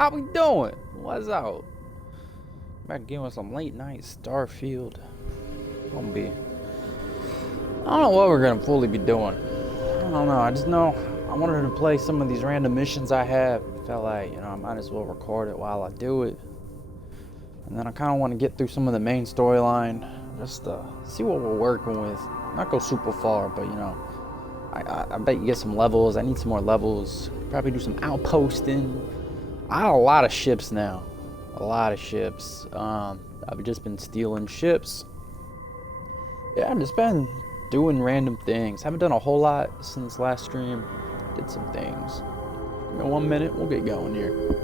How we doing? What's up? Back again with some late night Starfield. Gonna be. I don't know what we're gonna fully be doing. I don't know. I just know I wanted to play some of these random missions I have. Felt like, I might as well record it while I do it. And then I kind of want to get through some of the main storyline, just see what we're working with. Not go super far, but I bet you get some levels. I need some more levels. Probably do some outposting. I have a lot of ships now. A lot of ships. I've just been stealing ships. Yeah, I've just been doing random things. Haven't done a whole lot since last stream. Did some things. Give me 1 minute, we'll get going here.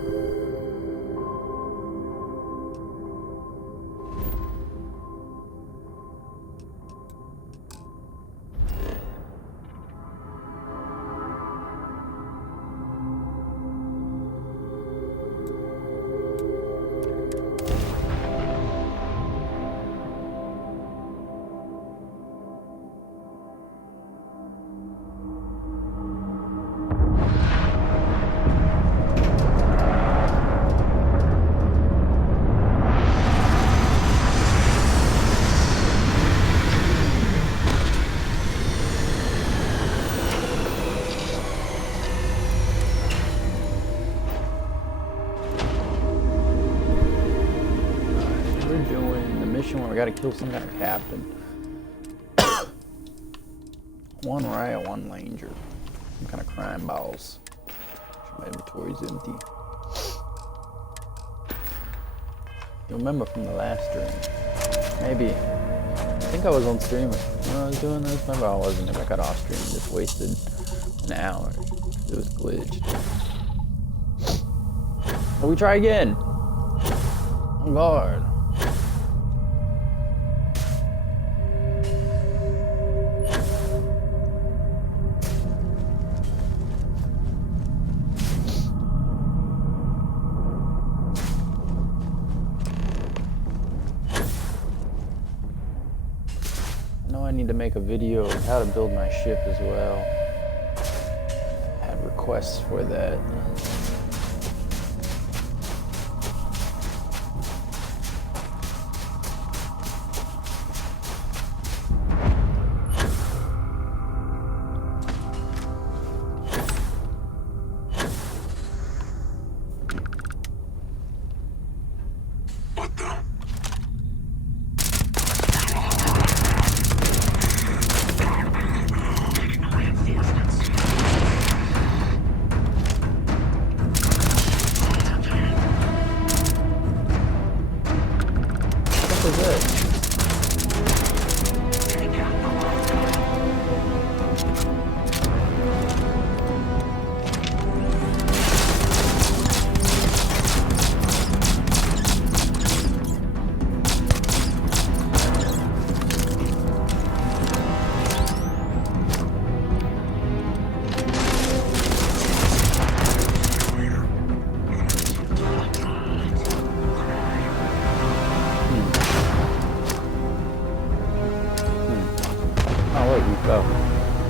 Where we gotta kill some kind of captain. One riot, one ranger. Some kind of crime boss. My inventory's empty. You remember from the last stream? Maybe. I think I was on stream when I was doing this. Maybe I wasn't. If I got off stream, just wasted an hour. It was glitched. But we try again. On guard. I need to make a video of how to build my ship as well. I had requests for that.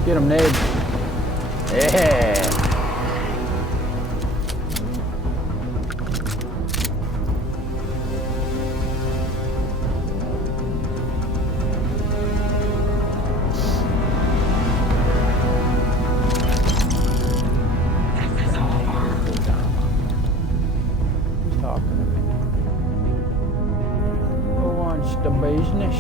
Get him, Nate. Yeah. Who's talking to me? Who wants the business?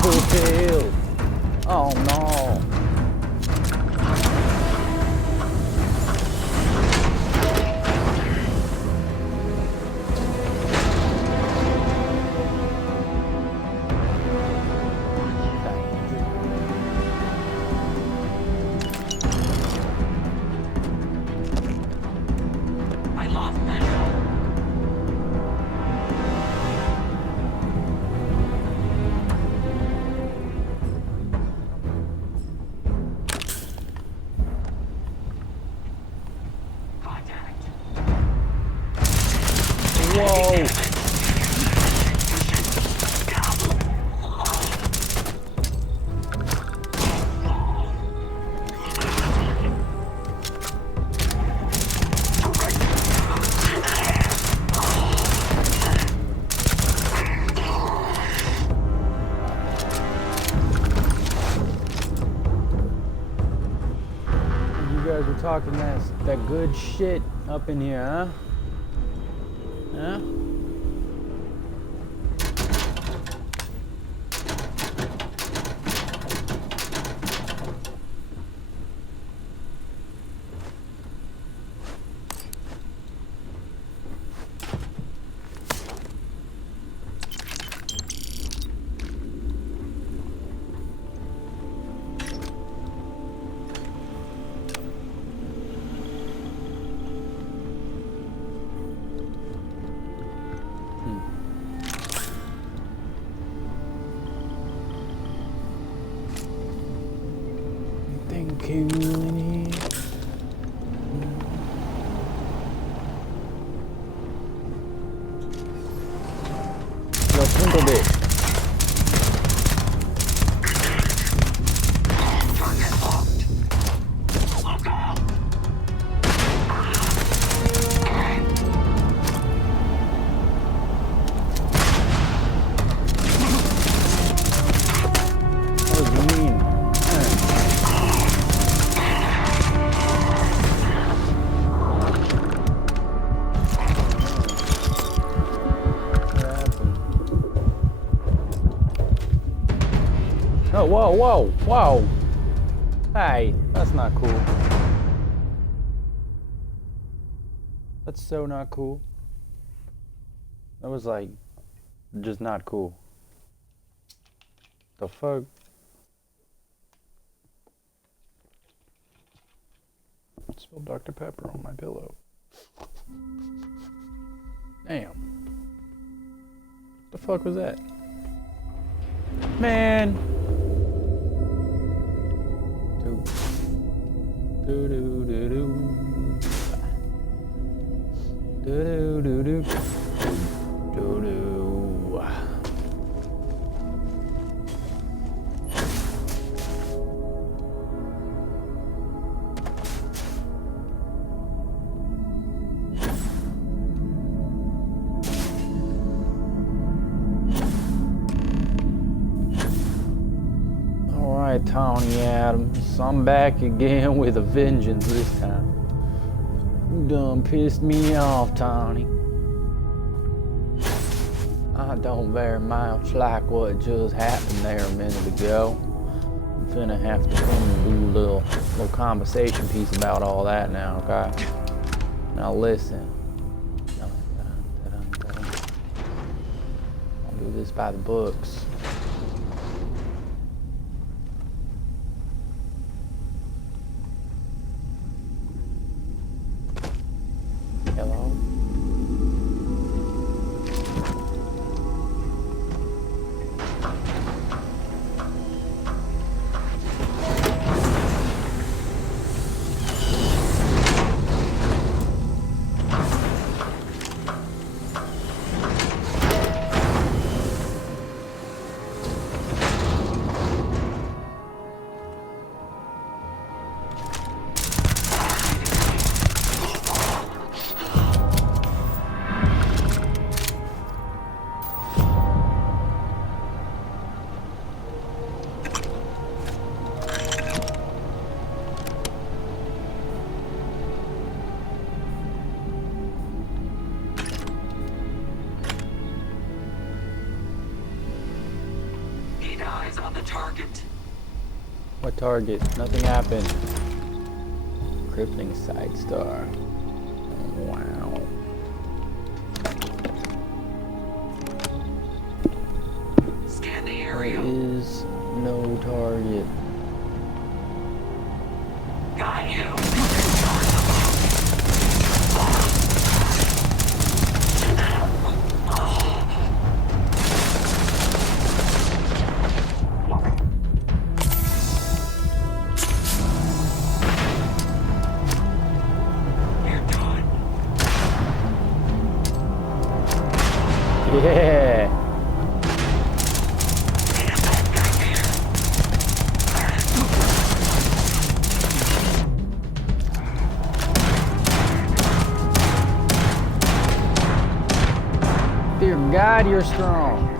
Fulfilled. Oh no. I lost that. guys were talking that good shit up in here, huh? Huh? Thinking in here. Yo, twinkle bit. Oh, whoa, whoa, whoa. Hey, that's not cool. That's so not cool. That was like, just not cool. The fuck? I spilled Dr. Pepper on my pillow. Damn. The fuck was that? Man. Do do do do. Do do do do. Do do. Alright, Tony Adams, I'm back again with a vengeance this time. You done pissed me off, Tony. I don't very much like what just happened there a minute ago. I'm finna have to come and do a little conversation piece about all that now, okay? Now listen. I'll do this by the books. Hello? On the target. What target? Nothing happened. Crippling side star. Wow. Scan the There area. is no target. Got you. Yeah. Dear God, you're strong.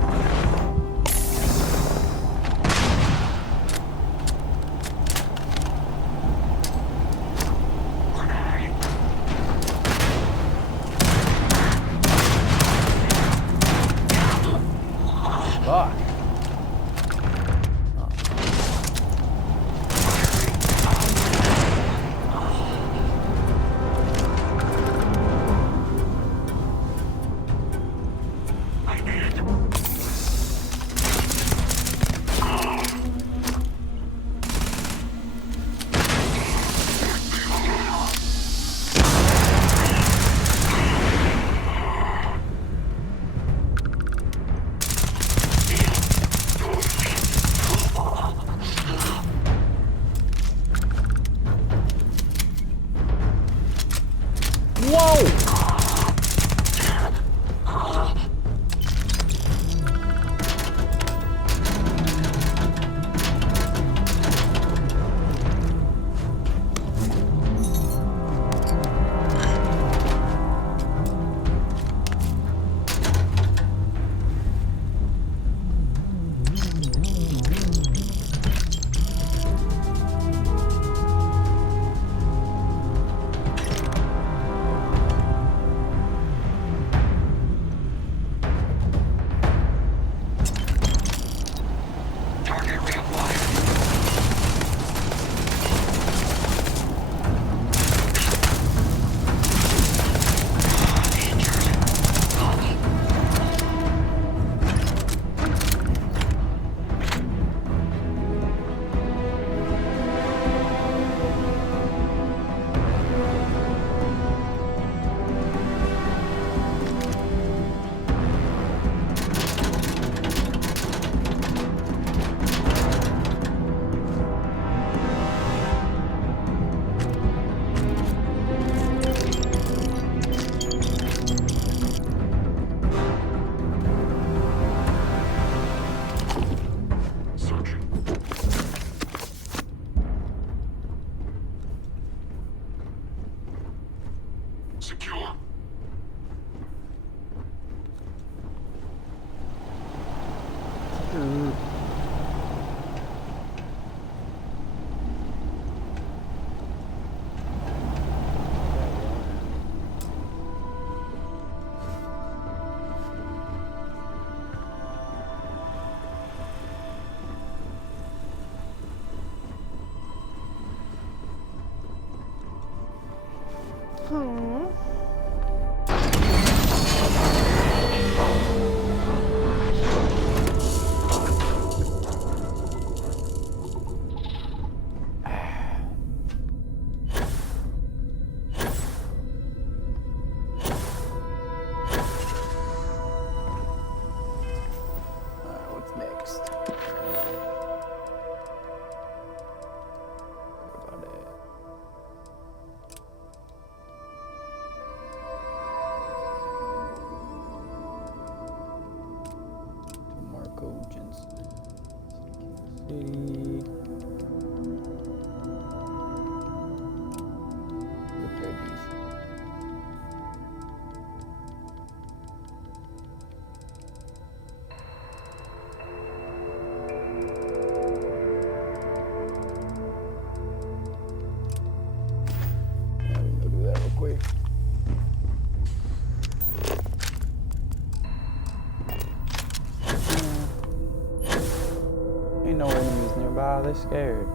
really scared.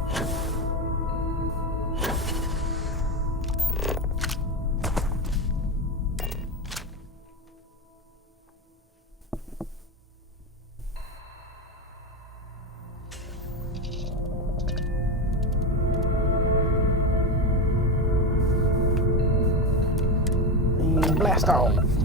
Blast off.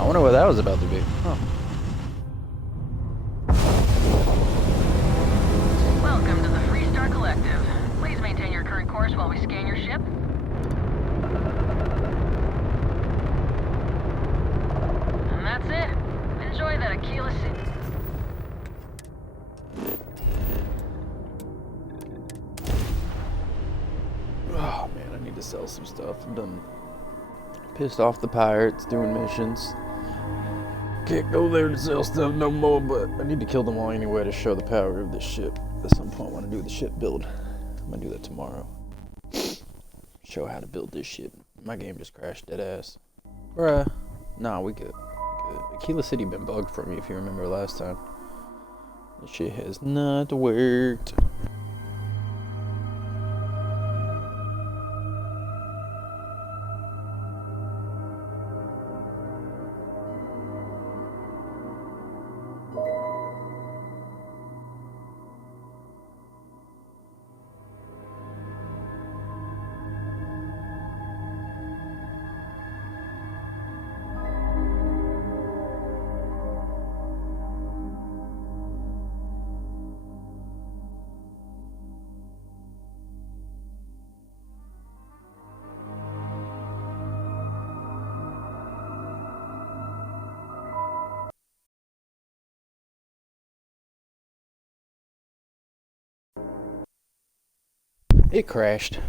I wonder what that was about to be. Huh. Welcome to the Freestar Collective. Please maintain your current course while we scan your ship. And that's it. Enjoy that Aquila City. Oh man, I need to sell some stuff. I'm done pissed off the pirates doing missions. Can't go there to sell stuff no more, but I need to kill them all anyway to show the power of this ship. At some point when I do the ship build. I'm gonna do that tomorrow. Show how to build this ship. My game just crashed dead ass. Bruh. Nah, we good. We good. Aquila City been bugged for me if you remember last time. This shit has not worked. It crashed.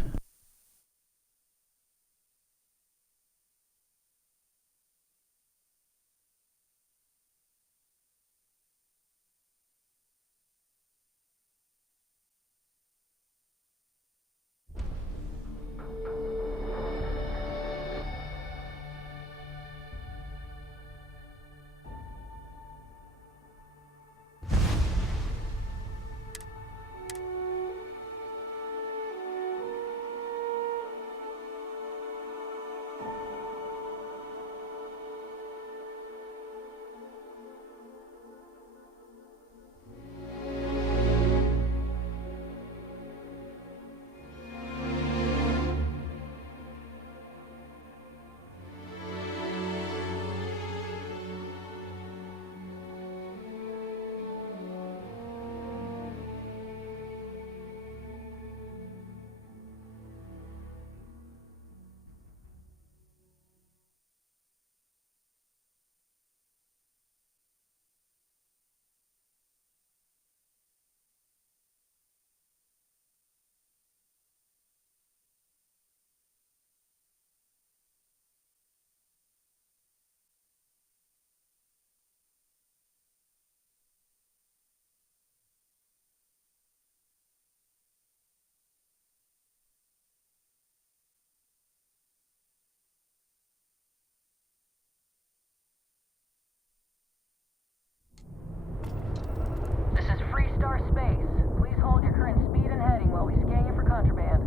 This is Freestar Space. Please hold your current speed and heading while we scan you for contraband.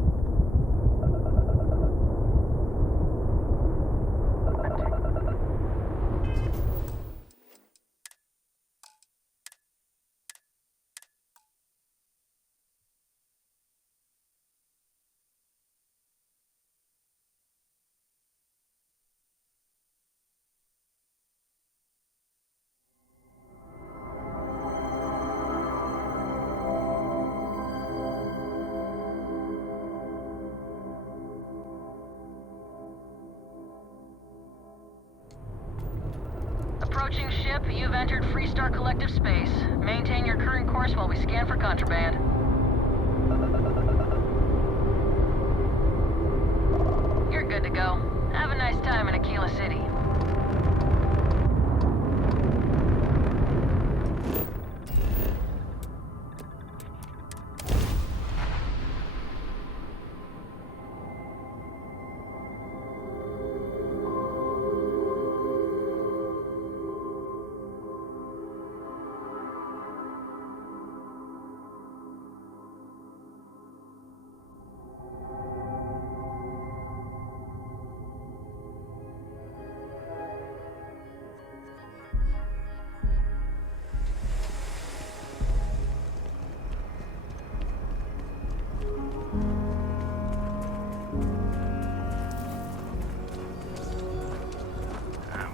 Approaching ship, you've entered Freestar Collective space. Maintain your current course while we scan for contraband. You're good to go. Have a nice time in Aquila City.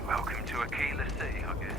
Welcome to Aquila City, I guess.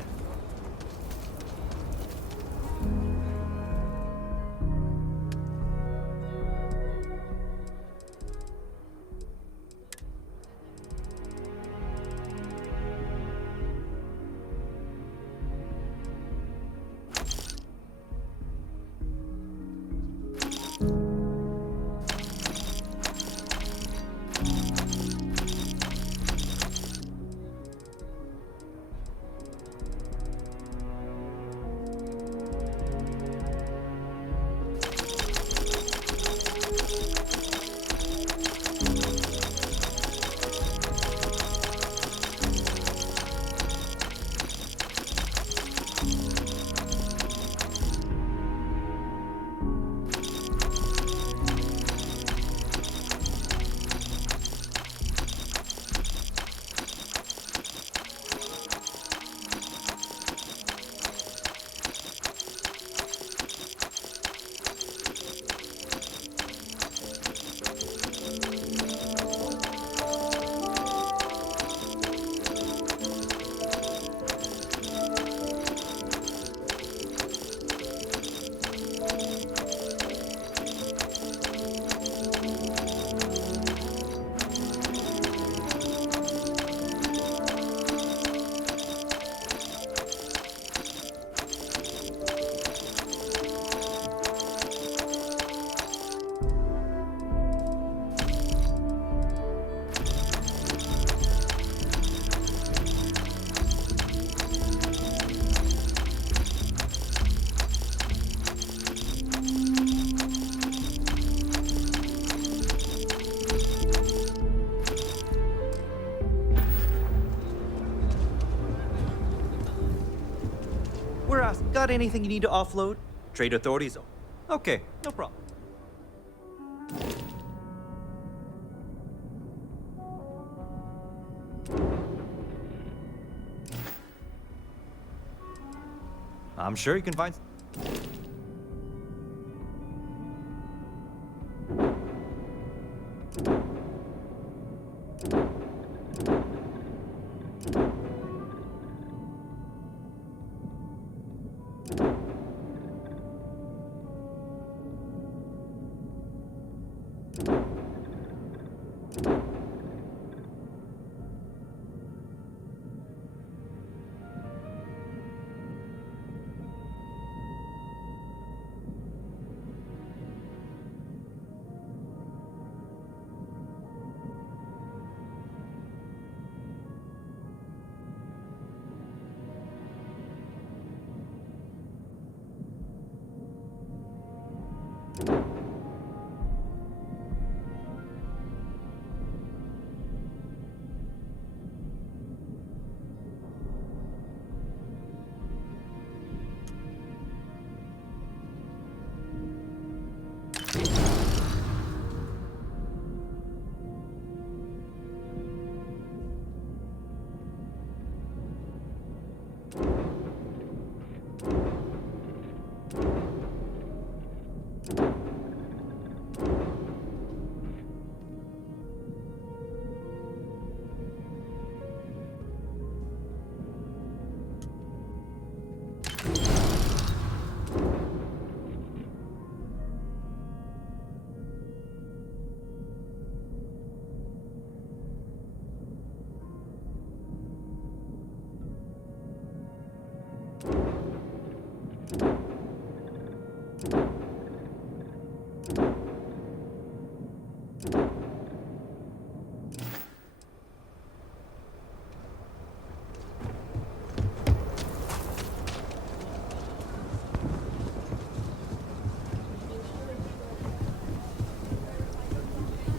Got anything you need to offload? Trade authorities? Okay, no problem. I'm sure you can find...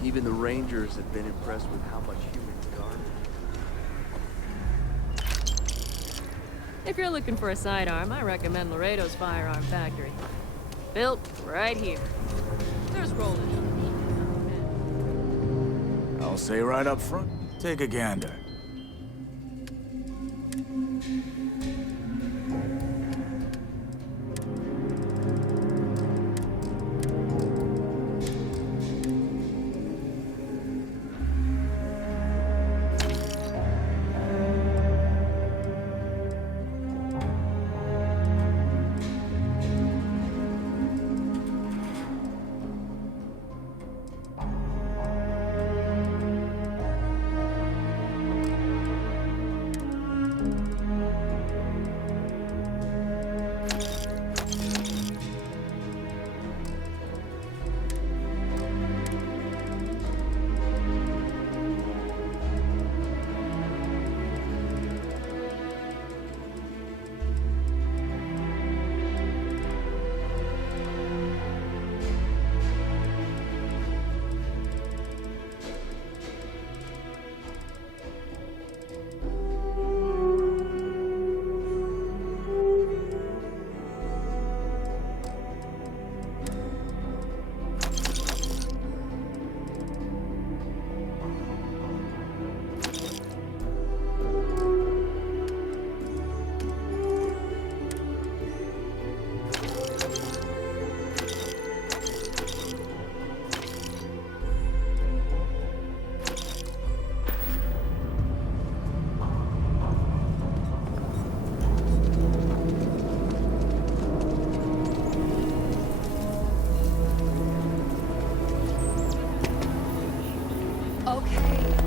Even the Rangers have been impressed with how much human garbage. If you're looking for a sidearm, I recommend Laredo's Firearm Factory. Built right here. There's Roland. I'll say right up front, take a gander.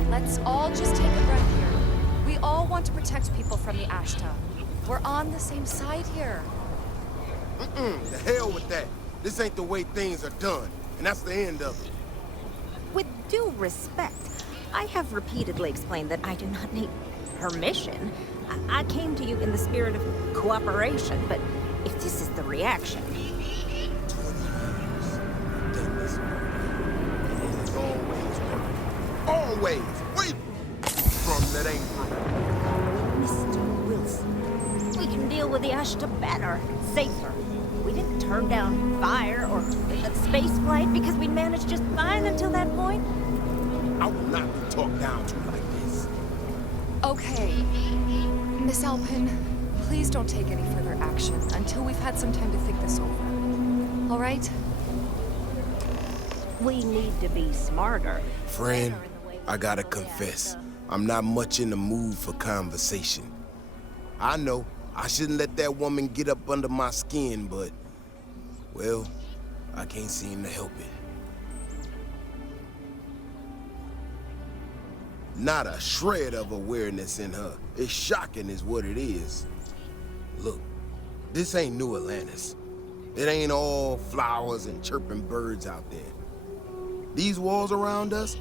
Let's all just take a breath here. We all want to protect people from the Ashta. We're on the same side here. The hell with that. This ain't the way things are done, and that's the end of it. With due respect, I have repeatedly explained that I do not need permission. I came to you in the spirit of cooperation, but if this is the reaction... 20 years. Done this work. It's always worked. Always! Wait! From that ain't from. Mr. Wilson, we can deal deal with the Ashta better, safer. We didn't turn down fire or space flight because we'd managed just fine until that point. I will not be talked down to like this. Okay. Miss Alpin, please don't take any further action until we've had some time to think this over. All right? We need to be smarter. Friend, I gotta confess, I'm not much in the mood for conversation. I know I shouldn't let that woman get up under my skin, but, well, I can't seem to help it. Not a shred of awareness in her. It's shocking is what it is. Look, this ain't New Atlantis. It ain't all flowers and chirping birds out there. These walls around us,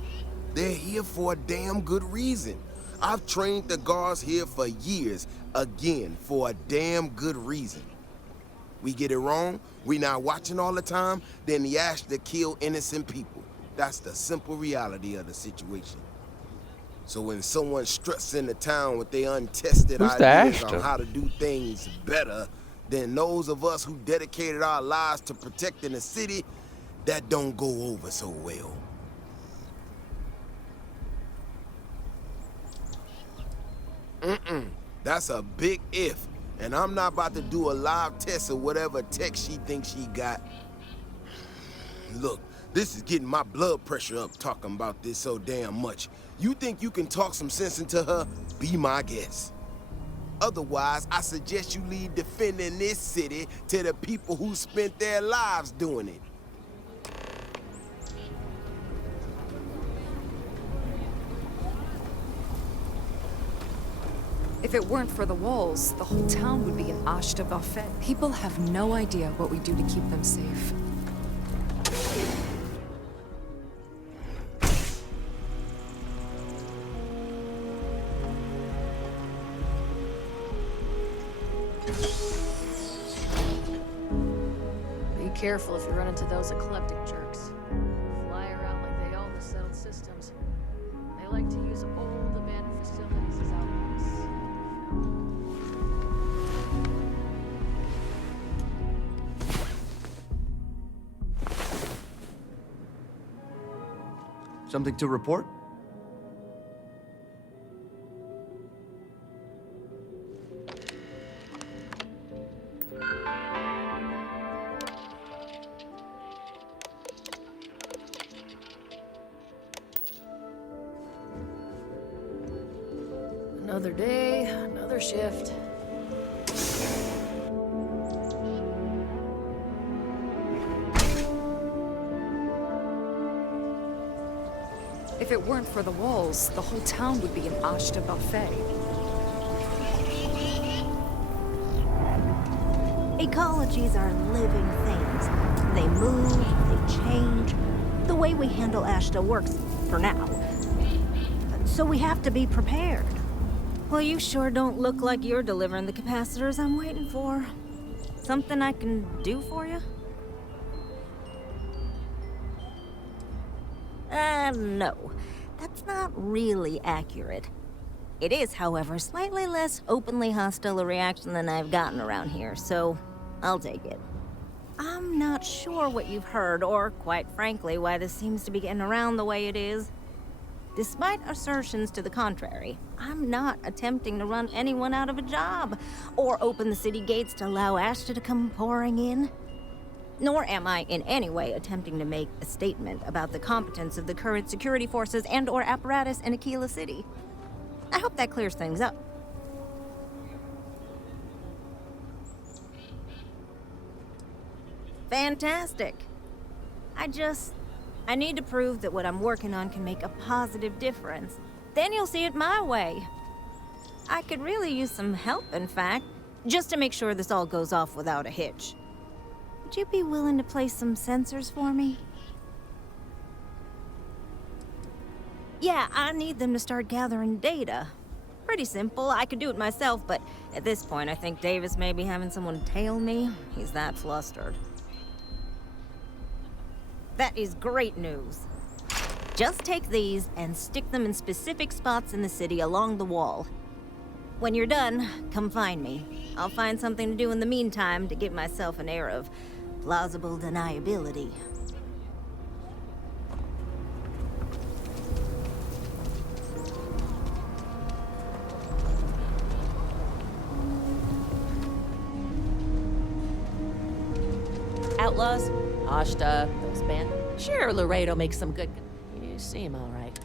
they're here for a damn good reason. I've trained the guards here for years, again, for a damn good reason. We get it wrong, we not watching all the time, then the Ashta kill innocent people. That's the simple reality of the situation. So when someone struts into town with their untested ideas on how to do things better than those of us who dedicated our lives to protecting the city, that don't go over so well. That's a big if, and I'm not about to do a live test of whatever tech she thinks she got. Look, this is getting my blood pressure up talking about this so damn much. You think you can talk some sense into her? Be my guest. Otherwise, I suggest you leave defending this city to the people who spent their lives doing it. If it weren't for the walls, the whole town would be an Ashta buffet. People have no idea what we do to keep them safe. Be careful if you run into those eclectic jerks. Fly around like they own the settled systems. They like to use old abandoned facilities as outposts. Something to report? Another day, another shift. If it weren't for the walls, the whole town would be an Ashta buffet. Ecologies are living things. They move, they change. The way we handle Ashta works for now. So we have to be prepared. Well, you sure don't look like you're delivering the capacitors I'm waiting for. Something I can do for you? No. That's not really accurate. It is, however, slightly less openly hostile a reaction than I've gotten around here, so I'll take it. I'm not sure what you've heard, or, quite frankly, why this seems to be getting around the way it is. Despite assertions to the contrary, I'm not attempting to run anyone out of a job, or open the city gates to allow Ashta to come pouring in. Nor am I in any way attempting to make a statement about the competence of the current security forces and/or apparatus in Aquila City. I hope that clears things up. Fantastic. I need to prove that what I'm working on can make a positive difference. Then you'll see it my way. I could really use some help, in fact, just to make sure this all goes off without a hitch. Would you be willing to place some sensors for me? Yeah, I need them to start gathering data. Pretty simple, I could do it myself, but at this point I think Davis may be having someone tail me. He's that flustered. That is great news. Just take these and stick them in specific spots in the city along the wall. When you're done, come find me. I'll find something to do in the meantime to give myself an air of plausible deniability. Outlaws, Ashta, those men. Sure, Laredo makes some good. You seem all right.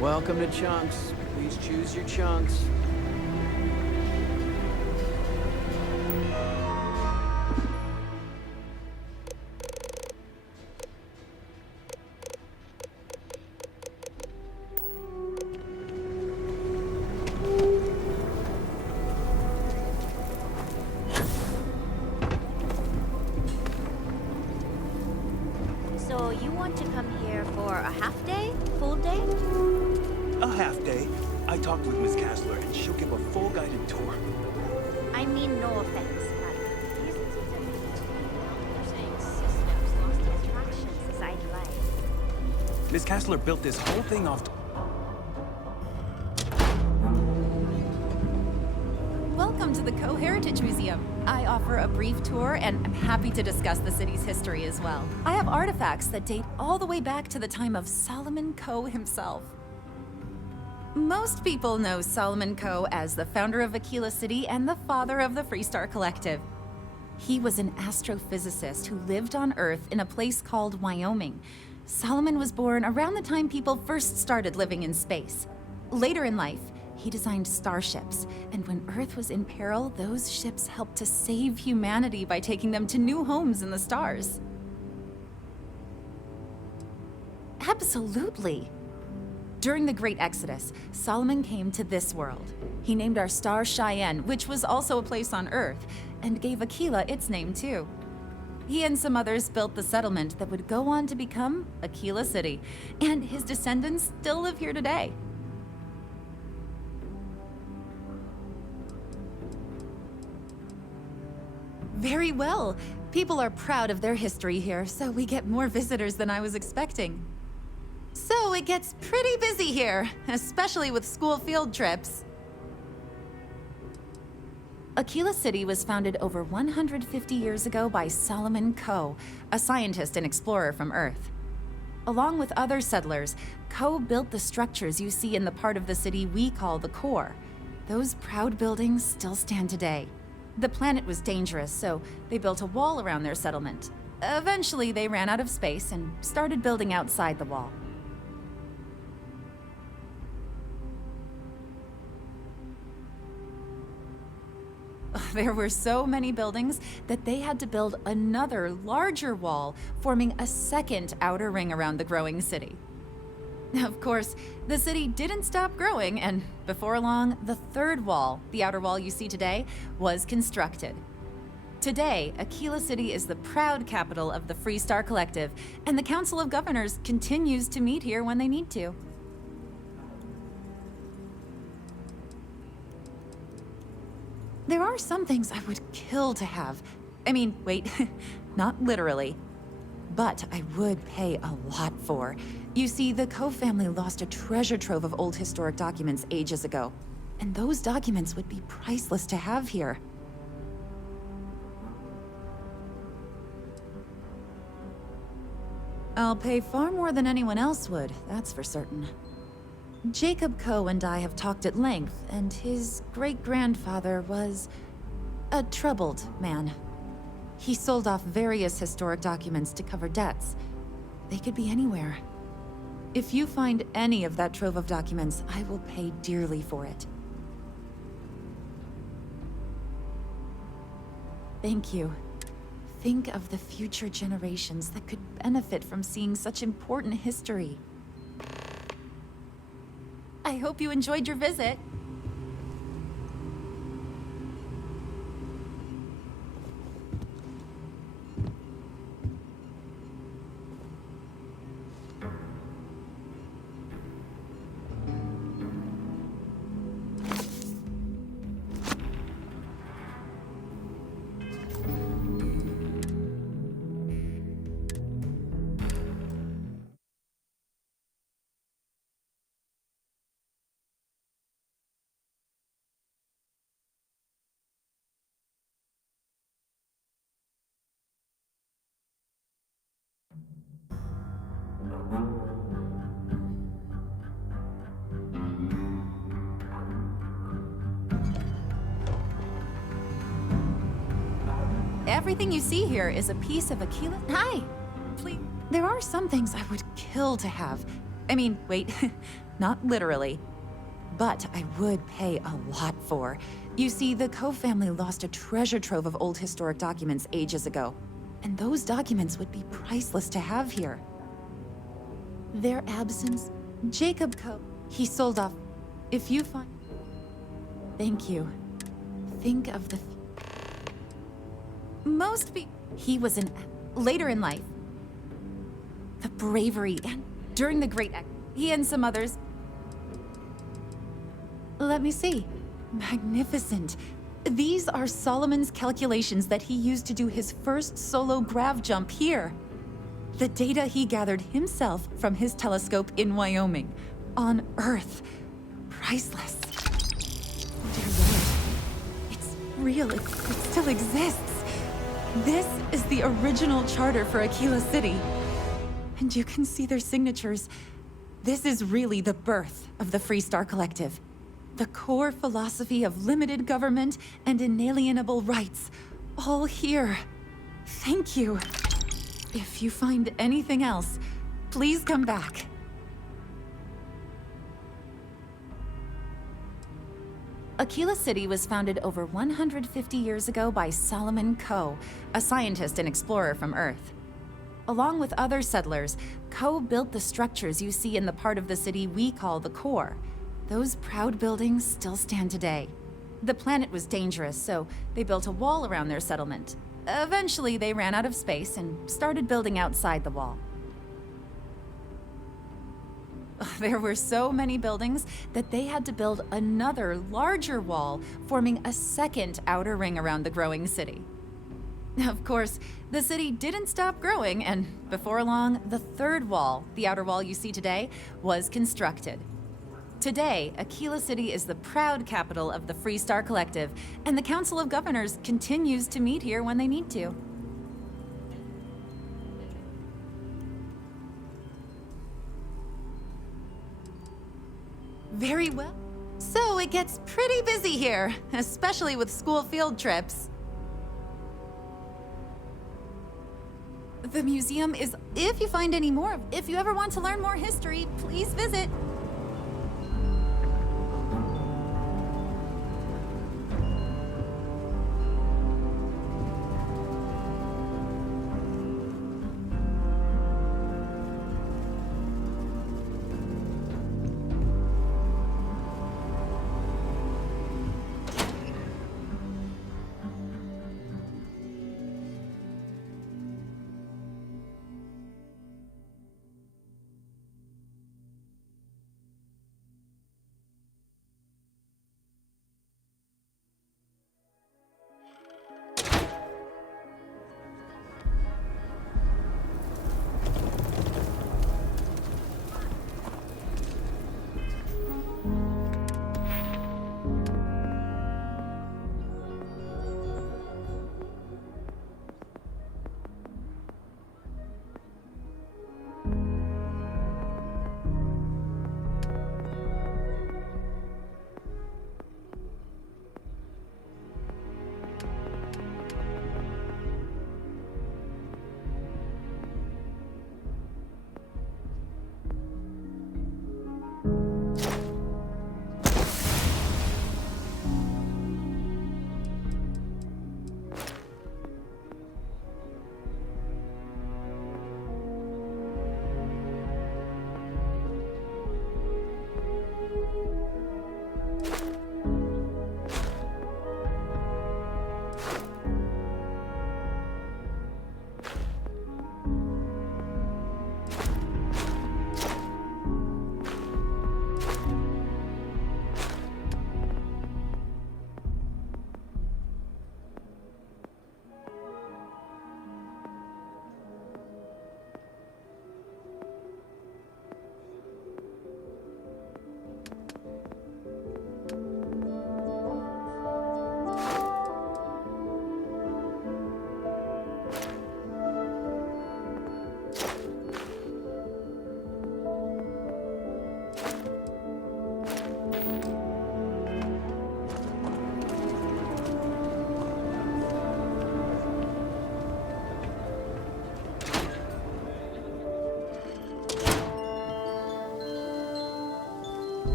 Welcome to Chunks. Please choose your chunks. So you want to come here for a half day? Full day? A half day. I talked with Miss Kassler, and she'll give a full guided tour. I mean, no offense, but isn't it a you're saying systems lost attractions as I'd like? Miss Kassler built this whole thing off. Welcome to the Co-Heritage Museum. I offer a brief tour, and I'm happy to discuss the city's history as well. I have artifacts that date all the way back to the time of Solomon Coe himself. Most people know Solomon Coe as the founder of Aquila City and the father of the Freestar Collective. He was an astrophysicist who lived on Earth in a place called Wyoming. Solomon was born around the time people first started living in space. Later in life, he designed starships, and when Earth was in peril, those ships helped to save humanity by taking them to new homes in the stars. Absolutely. During the Great Exodus, Solomon came to this world. He named our star Cheyenne, which was also a place on Earth, and gave Aquila its name too. He and some others built the settlement that would go on to become Aquila City, and his descendants still live here today. Very well. People are proud of their history here, so we get more visitors than I was expecting. So it gets pretty busy here, especially with school field trips. Aquila City was founded over 150 years ago by Solomon Coe, a scientist and explorer from Earth. Along with other settlers, Coe built the structures you see in the part of the city we call the core. Those proud buildings still stand today. The planet was dangerous, so they built a wall around their settlement. Eventually, they ran out of space and started building outside the wall. There were so many buildings that they had to build another, larger wall, forming a second outer ring around the growing city. Of course, the city didn't stop growing, and before long, the third wall, the outer wall you see today, was constructed. Today, Aquila City is the proud capital of the Free Star Collective, and the Council of Governors continues to meet here when they need to. There are some things I would kill to have. I mean, wait, not literally. But I would pay a lot for. You see, the Coe family lost a treasure trove of old historic documents ages ago. And those documents would be priceless to have here. I'll pay far more than anyone else would, that's for certain. Jacob Coe and I have talked at length, and his great-grandfather was a troubled man. He sold off various historic documents to cover debts. They could be anywhere. If you find any of that trove of documents, I will pay dearly for it. Thank you. Think of the future generations that could benefit from seeing such important history. I hope you enjoyed your visit. Everything you see here is a piece of Aquila. Hi! Please. There are some things I would kill to have. I mean, wait, not literally. But I would pay a lot for. You see, the Coe family lost a treasure trove of old historic documents ages ago. And those documents would be priceless to have here. Their absence, Jacob Coe, he sold off. If you find... Thank you. Think of the... Most people... He was later in life. The bravery and during the Great... He and some others... Let me see. Magnificent. These are Solomon's calculations that he used to do his first solo grav jump here. The data he gathered himself from his telescope in Wyoming. On Earth. Priceless. Oh dear Lord. It's real. It still exists. This is the original charter for Aquila City. And you can see their signatures. This is really the birth of the Free Star Collective. The core philosophy of limited government and inalienable rights. All here. Thank you. If you find anything else, please come back. Aquila City was founded over 150 years ago by Solomon Coe, a scientist and explorer from Earth. Along with other settlers, Coe built the structures you see in the part of the city we call the core. Those proud buildings still stand today. The planet was dangerous, so they built a wall around their settlement. Eventually, they ran out of space and started building outside the wall. There were so many buildings that they had to build another, larger wall, forming a second outer ring around the growing city. Of course, the city didn't stop growing, and before long, the third wall, the outer wall you see today, was constructed. Today, Aquila City is the proud capital of the Free Star Collective, and the Council of Governors continues to meet here when they need to. Very well. So it gets pretty busy here, especially with school field trips. The museum is, if you find any more, if you ever want to learn more history, please visit.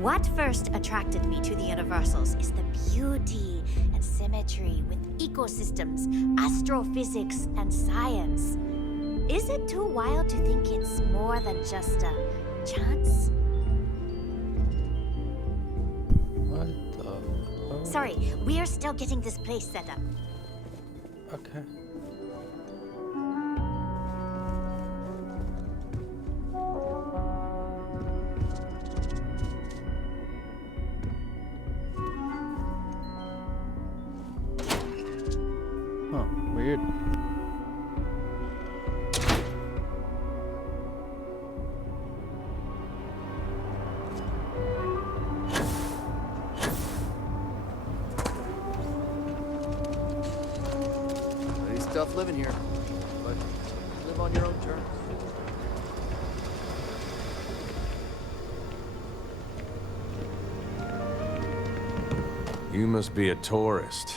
What first attracted me to the Universals is the beauty and symmetry with ecosystems, astrophysics, and science. Is it too wild to think it's more than just a chance? What the fuck? Sorry, we're still getting this place set up. Okay. Huh, weird. Pretty tough living here, but live on your own terms. You must be a tourist.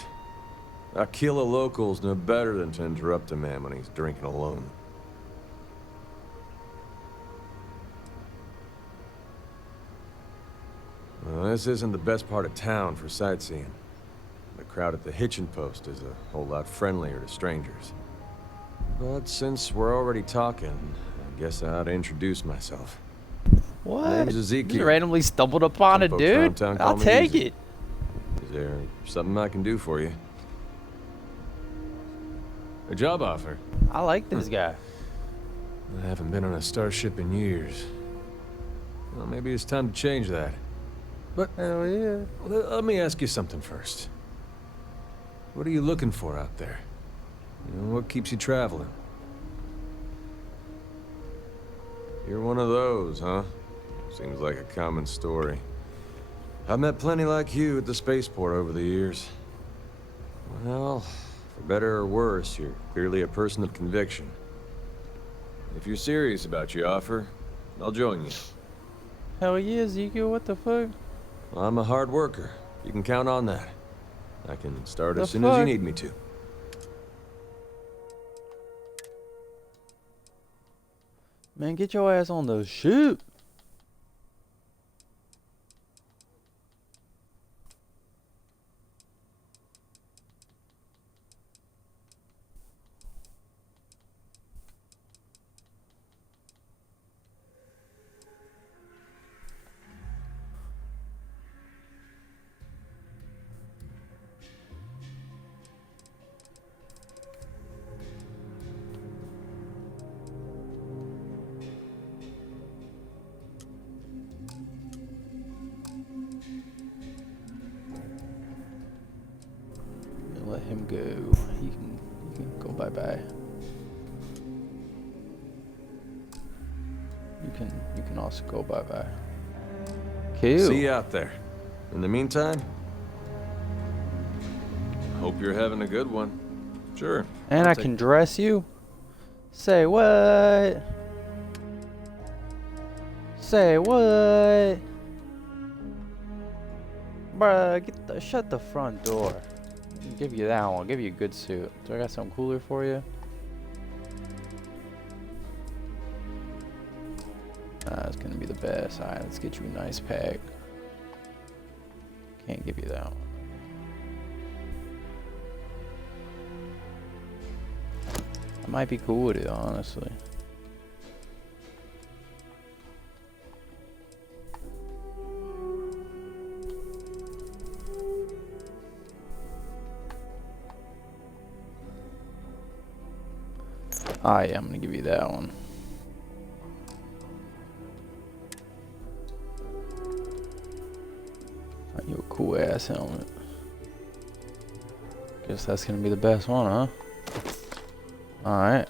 Aquila locals know better than to interrupt a man when he's drinking alone. Well, this isn't the best part of town for sightseeing. The crowd at the hitching post is a whole lot friendlier to strangers. But since we're already talking, I guess I ought to introduce myself. What? My name's You Ezekiel. just randomly stumbled upon Some it, folks dude. around town call I'll me take Easy. it. Is there something I can do for you? A job offer? I like this guy. I haven't been on a starship in years. Well, maybe it's time to change that. But hell yeah. Let me ask you something first. What are you looking for out there? You know, what keeps you traveling? You're one of those, huh? Seems like a common story. I've met plenty like you at the spaceport over the years. Well, for better or worse, you're clearly a person of conviction. If you're serious about your offer, I'll join you. Hell yeah, Ezekiel, what the fuck? Well, I'm a hard worker. You can count on that. I can start as The soon as you fuck? need me to. Man, get your ass on the ship. Let him go. He can go bye-bye. You can also go bye-bye. Cool. See you out there. In the meantime, hope you're having a good one. Sure. And I'll I take- can dress you? Say what? Say what? Bruh, shut the front door. I'll give you that one. I'll give you a good suit. Do I got something cooler for you? It's gonna be the best. Alright, let's get you a nice pack. Can't give you that one. I might be cool with it, honestly. Yeah, I'm gonna give you that one. You a cool ass helmet. Guess that's gonna be the best one, huh? Alright.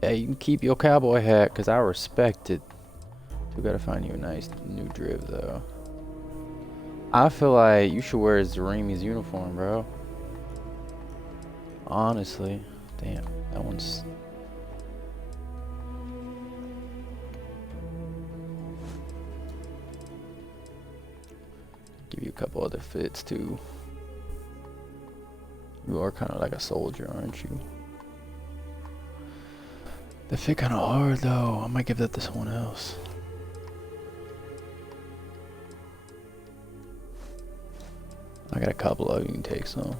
Hey, you can keep your cowboy hat, cause I respect it. Still gotta find you a nice new drip though. I feel like you should wear Zaremi's uniform, bro. Honestly. Damn, that one's... Give you a couple other fits too. You are kind of like a soldier, aren't you? They fit kind of hard though. I might give that to someone else. I got a couple of you can take some.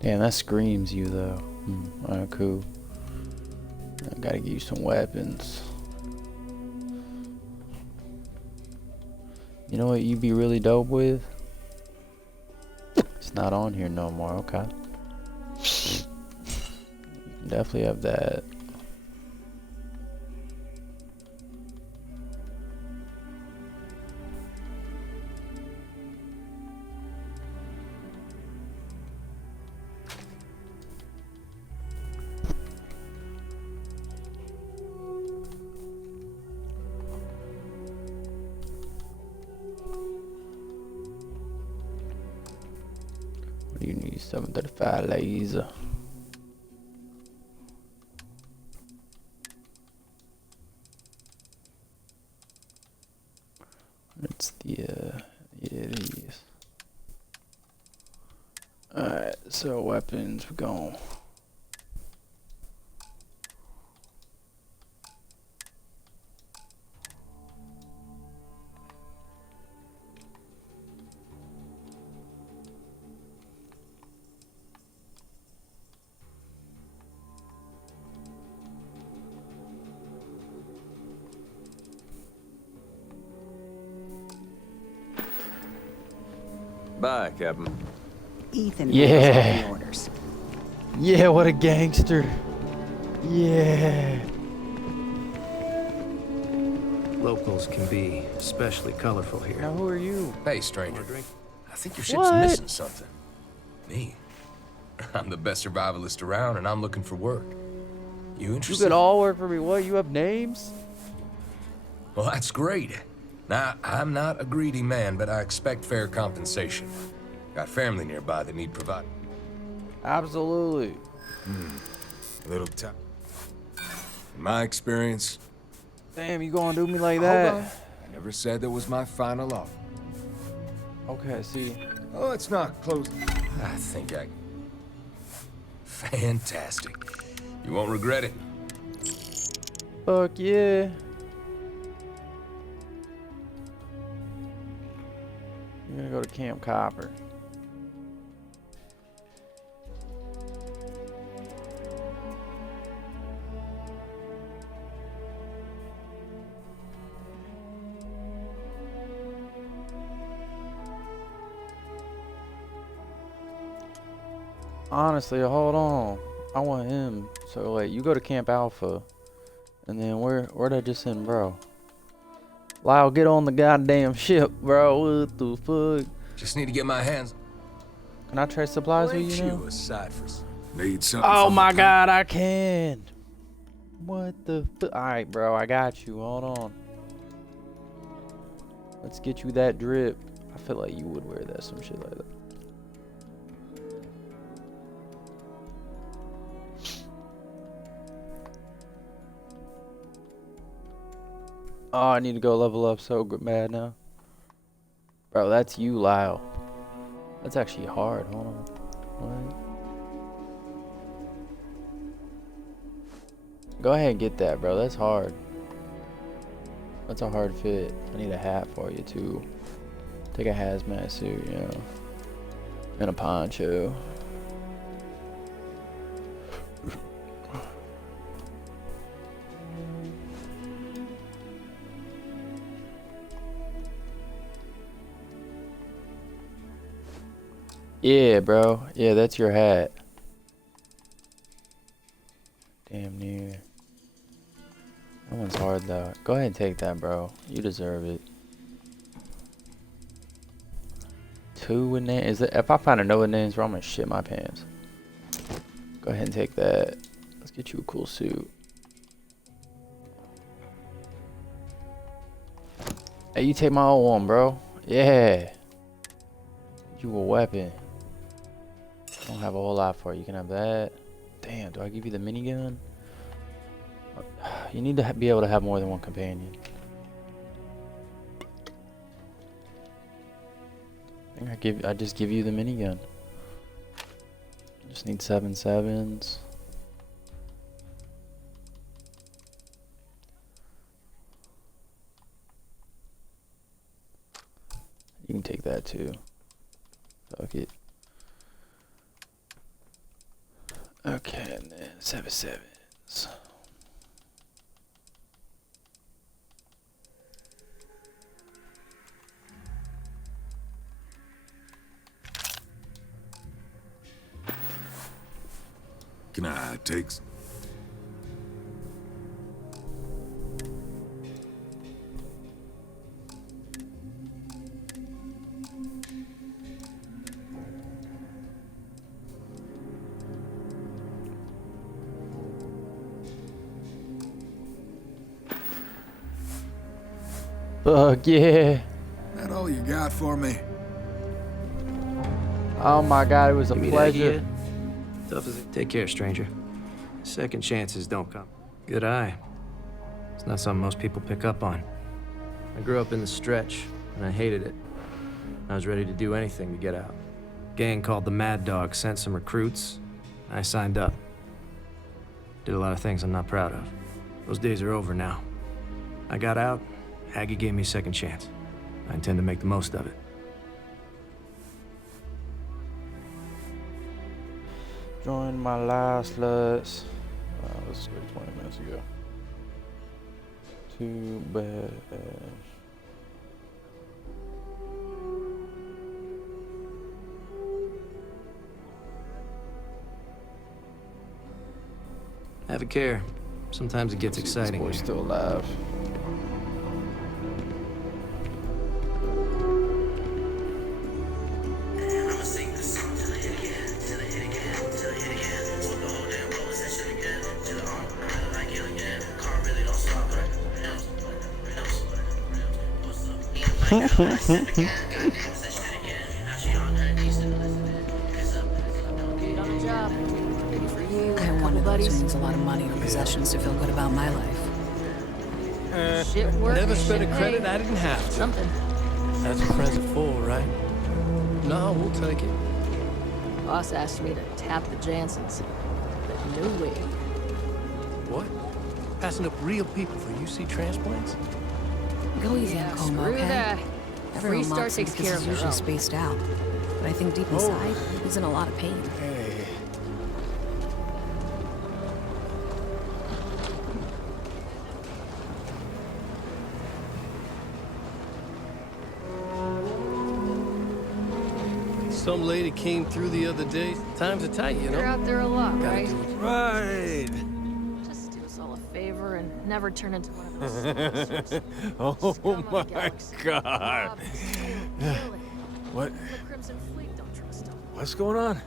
Damn, that screams you though. Alright, cool. I gotta give you some weapons. You know what you'd be really dope with? It's not on here no more, okay. You can definitely have that. You need 735 laser. It's the yeah, it is. Alright, so weapons, we're going. Bye, Captain. Ethan. Yeah. Orders. Yeah, what a gangster. Yeah. Locals can be especially colorful here. Now who are you? Hey, stranger. I think your ship's What? missing something. Me? I'm the best survivalist around, and I'm looking for work. You interested? You could all work for me. What? You have names? Well, that's great. Now, I'm not a greedy man, but I expect fair compensation. Got family nearby that need providing. Absolutely. A little tough. In my experience. Damn, you gonna do me like Hold that? on. I never said that was my final offer. Okay, see. Oh, it's not close. I think I... Fantastic. You won't regret it. Fuck yeah. You're gonna go to Camp Copper. Honestly, hold on. I want him. So wait, you go to Camp Alpha, and then where'd I just send, bro? Lyle, get on the goddamn ship, bro. What the fuck? Just need to get my hands... Can I trade supplies with you now? Aside for need something. Oh my god, I can. What the fuck? Alright, bro, I got you. Hold on. Let's get you that drip. I feel like you would wear that, some shit like that. Oh, I need to go level up so mad now. Bro, that's you, Lyle. That's actually hard. Hold on. What? Go ahead and get that, bro. That's hard. That's a hard fit. I need a hat for you, too. Take a hazmat suit, you know. And a poncho. Yeah, bro. Yeah, that's your hat. Damn near. That one's hard, though. Go ahead and take that, bro. You deserve it. 2 with names. Is it? If I find a no with names, bro, I'm gonna shit my pants. Go ahead and take that. Let's get you a cool suit. Hey, you take my old one, bro. Yeah. You a weapon. Don't have a whole lot for it. You can have that. Damn, do I give you the minigun? You need to be able to have more than one companion. I think I just give you the minigun. Just need 7.7s. You can take that too. Fuck it. Okay, and then 7.7s. Can I take some? Fuck yeah. That all you got for me? Oh my god, it was a Give me that pleasure. yet? Tough as it. Take care, stranger. Second chances don't come. Good eye. It's not something most people pick up on. I grew up in the stretch, and I hated it. I was ready to do anything to get out. Gang called the Mad Dog sent some recruits. I signed up. Did a lot of things I'm not proud of. Those days are over now. I got out. Aggie gave me a second chance. I intend to make the most of it. Join my live sluts. This is 20 minutes ago. Too bad. Have a care. Sometimes it gets exciting. We're still alive. I wanted those who needs a lot of money or possessions to feel good about my life. Shit work. Never spent a shit credit paid. I didn't have to. Something. That's a present full, right? No, we'll take it. Boss asked me to tap the Jansens. But no way. What? Passing up real people for UC transplants? Go easy Yeah, on Coma, screw okay? that. Everyone Freestar mocks him takes because care he's of their usually own. spaced out. But I think deep inside, he's in a lot of pain. Hey. Some lady came through the other day. Times are tight, you know? You're out there a lot, right? Right. Just do us all a favor and never turn into one of those. Oh my God. What? The Crimson Fleet don't trust them. What's going on?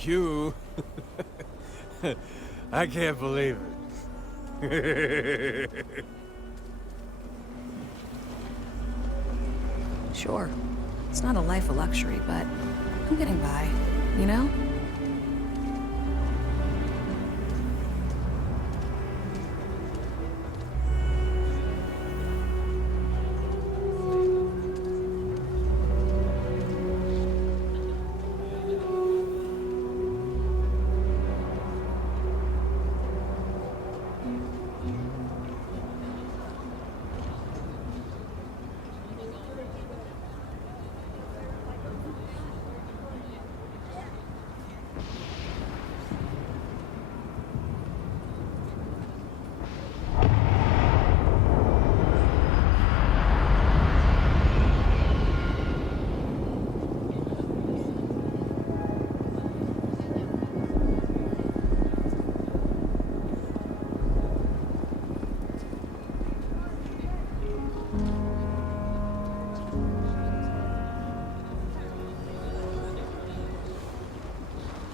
You? I can't believe it. Sure, it's not a life of luxury, but I'm getting by, you know?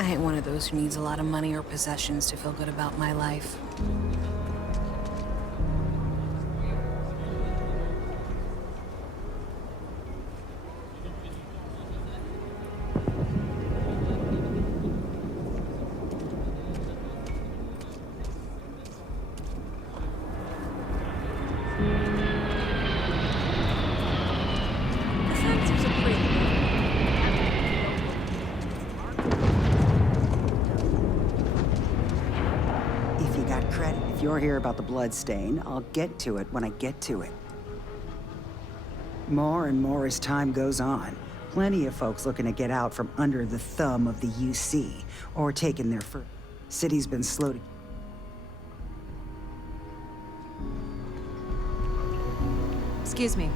I ain't one of those who needs a lot of money or possessions to feel good about my life. you're here about the bloodstain, I'll get to it when I get to it. More and more as time goes on. Plenty of folks looking to get out from under the thumb of the UC, or taking their first. City's been slow to... Excuse me.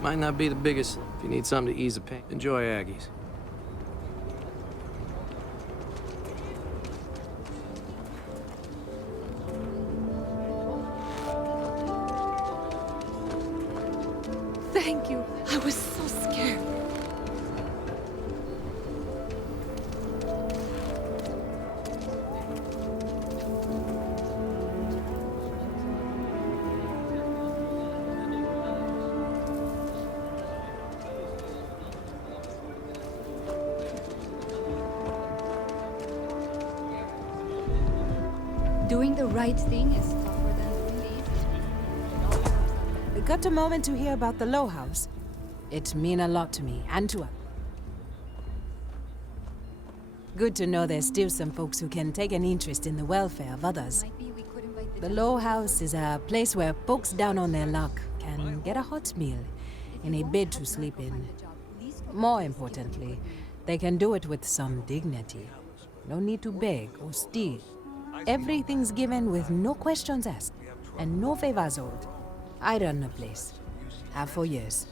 Might not be the biggest. If you need something to ease the pain, enjoy Aggie's. Thank you. I was so scared. Doing the right thing is tougher than doing the easy. I got a moment to hear about the Low House. It mean a lot to me, and to us. Good to know there's still some folks who can take an interest in the welfare of others. The Low House is a place where folks down on their luck can get a hot meal and a bed to sleep in. More importantly, they can do it with some dignity. No need to beg or steal. Everything's given with no questions asked, and no favors owed. I run the place. Have for years.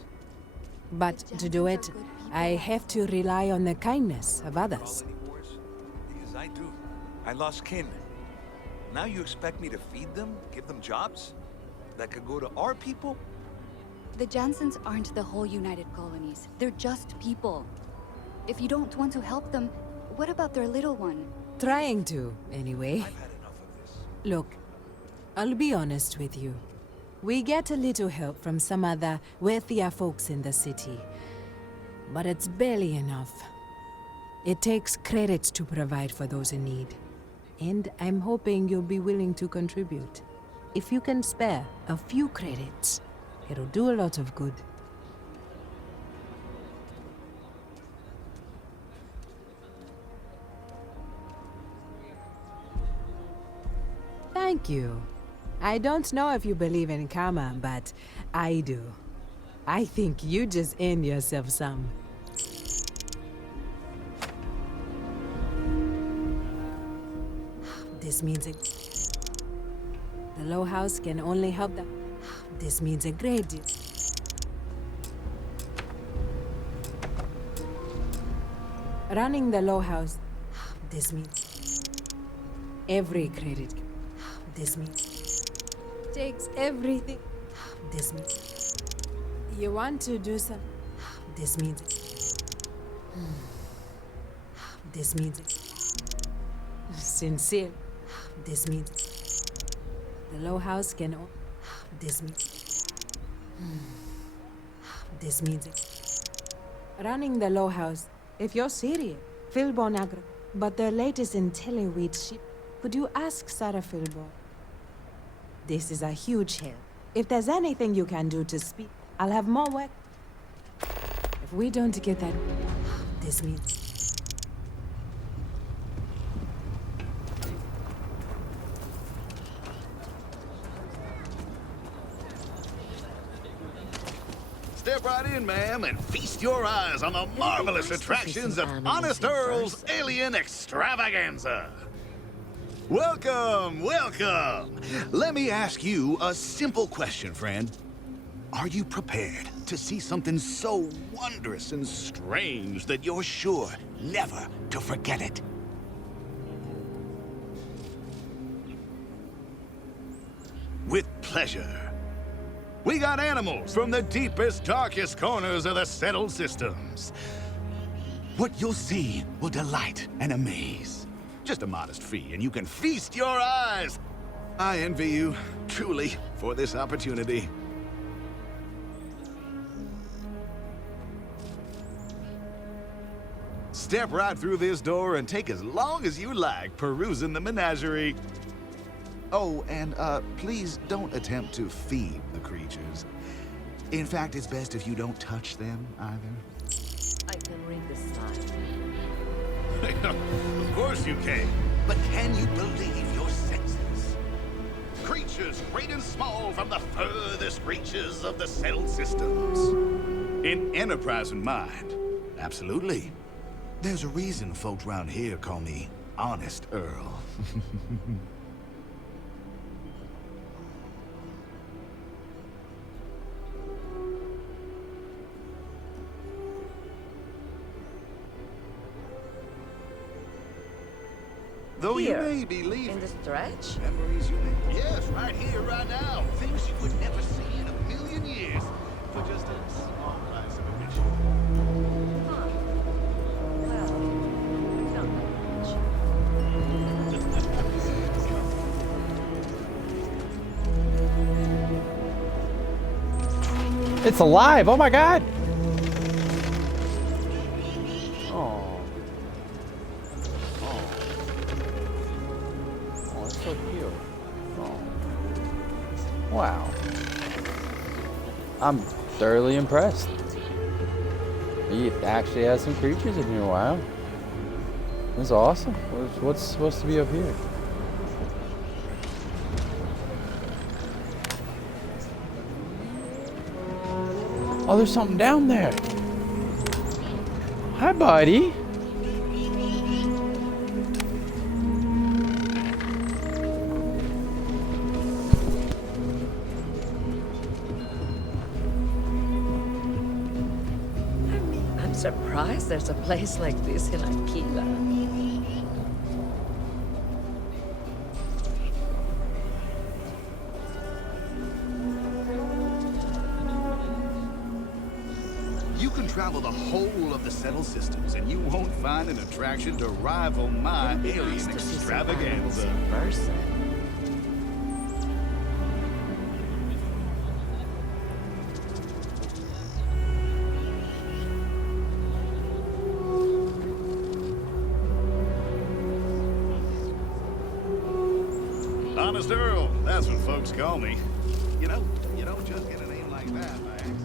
But to do it, I have to rely on the kindness of others. Because I do. I lost kin. Now you expect me to feed them? Give them jobs? That could go to our people? The Jansens aren't the whole United Colonies. They're just people. If you don't want to help them, what about their little one? Trying to, anyway. Look, I'll be honest with you. We get a little help from some other wealthier folks in the city. But it's barely enough. It takes credits to provide for those in need. And I'm hoping you'll be willing to contribute. If you can spare a few credits, it'll do a lot of good. Thank you. I don't know if you believe in karma, but I do. I think you just earned yourself some. This means the Low House can only help the... This means a great deal. Running the Low House, this means every credit. This means takes everything. This means you want to do some. This means this means sincere. This means the Low House can. This means this means running the Low House. If you're serious, Phil Bonagra. But the latest in Teleweed ship. Could you ask Sarah Philbo? This is a huge help. If there's anything you can do to speak, I'll have more work. If we don't get that, this means... Step right in, ma'am, and feast your eyes on the marvelous attractions of Honest Earl's Alien Extravaganza. Welcome, welcome. Let me ask you a simple question, friend. Are you prepared to see something so wondrous and strange that you're sure never to forget it? With pleasure. We got animals from the deepest, darkest corners of the settled systems. What you'll see will delight and amaze. Just a modest fee, and you can feast your eyes. I envy you, truly, for this opportunity. Step right through this door and take as long as you like perusing the menagerie. Oh, and please don't attempt to feed the creatures. In fact, it's best if you don't touch them either. I can read the sign. Of course you can. But can you believe your senses? Creatures great and small from the furthest reaches of the settled systems. In Enterprise in mind, absolutely. There's a reason folks around here call me Honest Earl. Though Here, you may be leaving. in the stretch? Memories you make. Yes, right here, right now. Things you would never see in a million years. For just a small price of admission. It's alive! Oh my god! Oh. Oh. Oh, it's so cute. Oh. Wow. I'm thoroughly impressed. He actually has some creatures in here. Wow. That's awesome. What's supposed to be up here? Oh, there's something down there. Hi, buddy. I'm surprised there's a place like this in Aquila. You can travel the whole of the settled systems, and you won't find an attraction to rival my alien extravaganza. Honest Earl, that's what folks call me. You know, you don't just get a name like that by accident.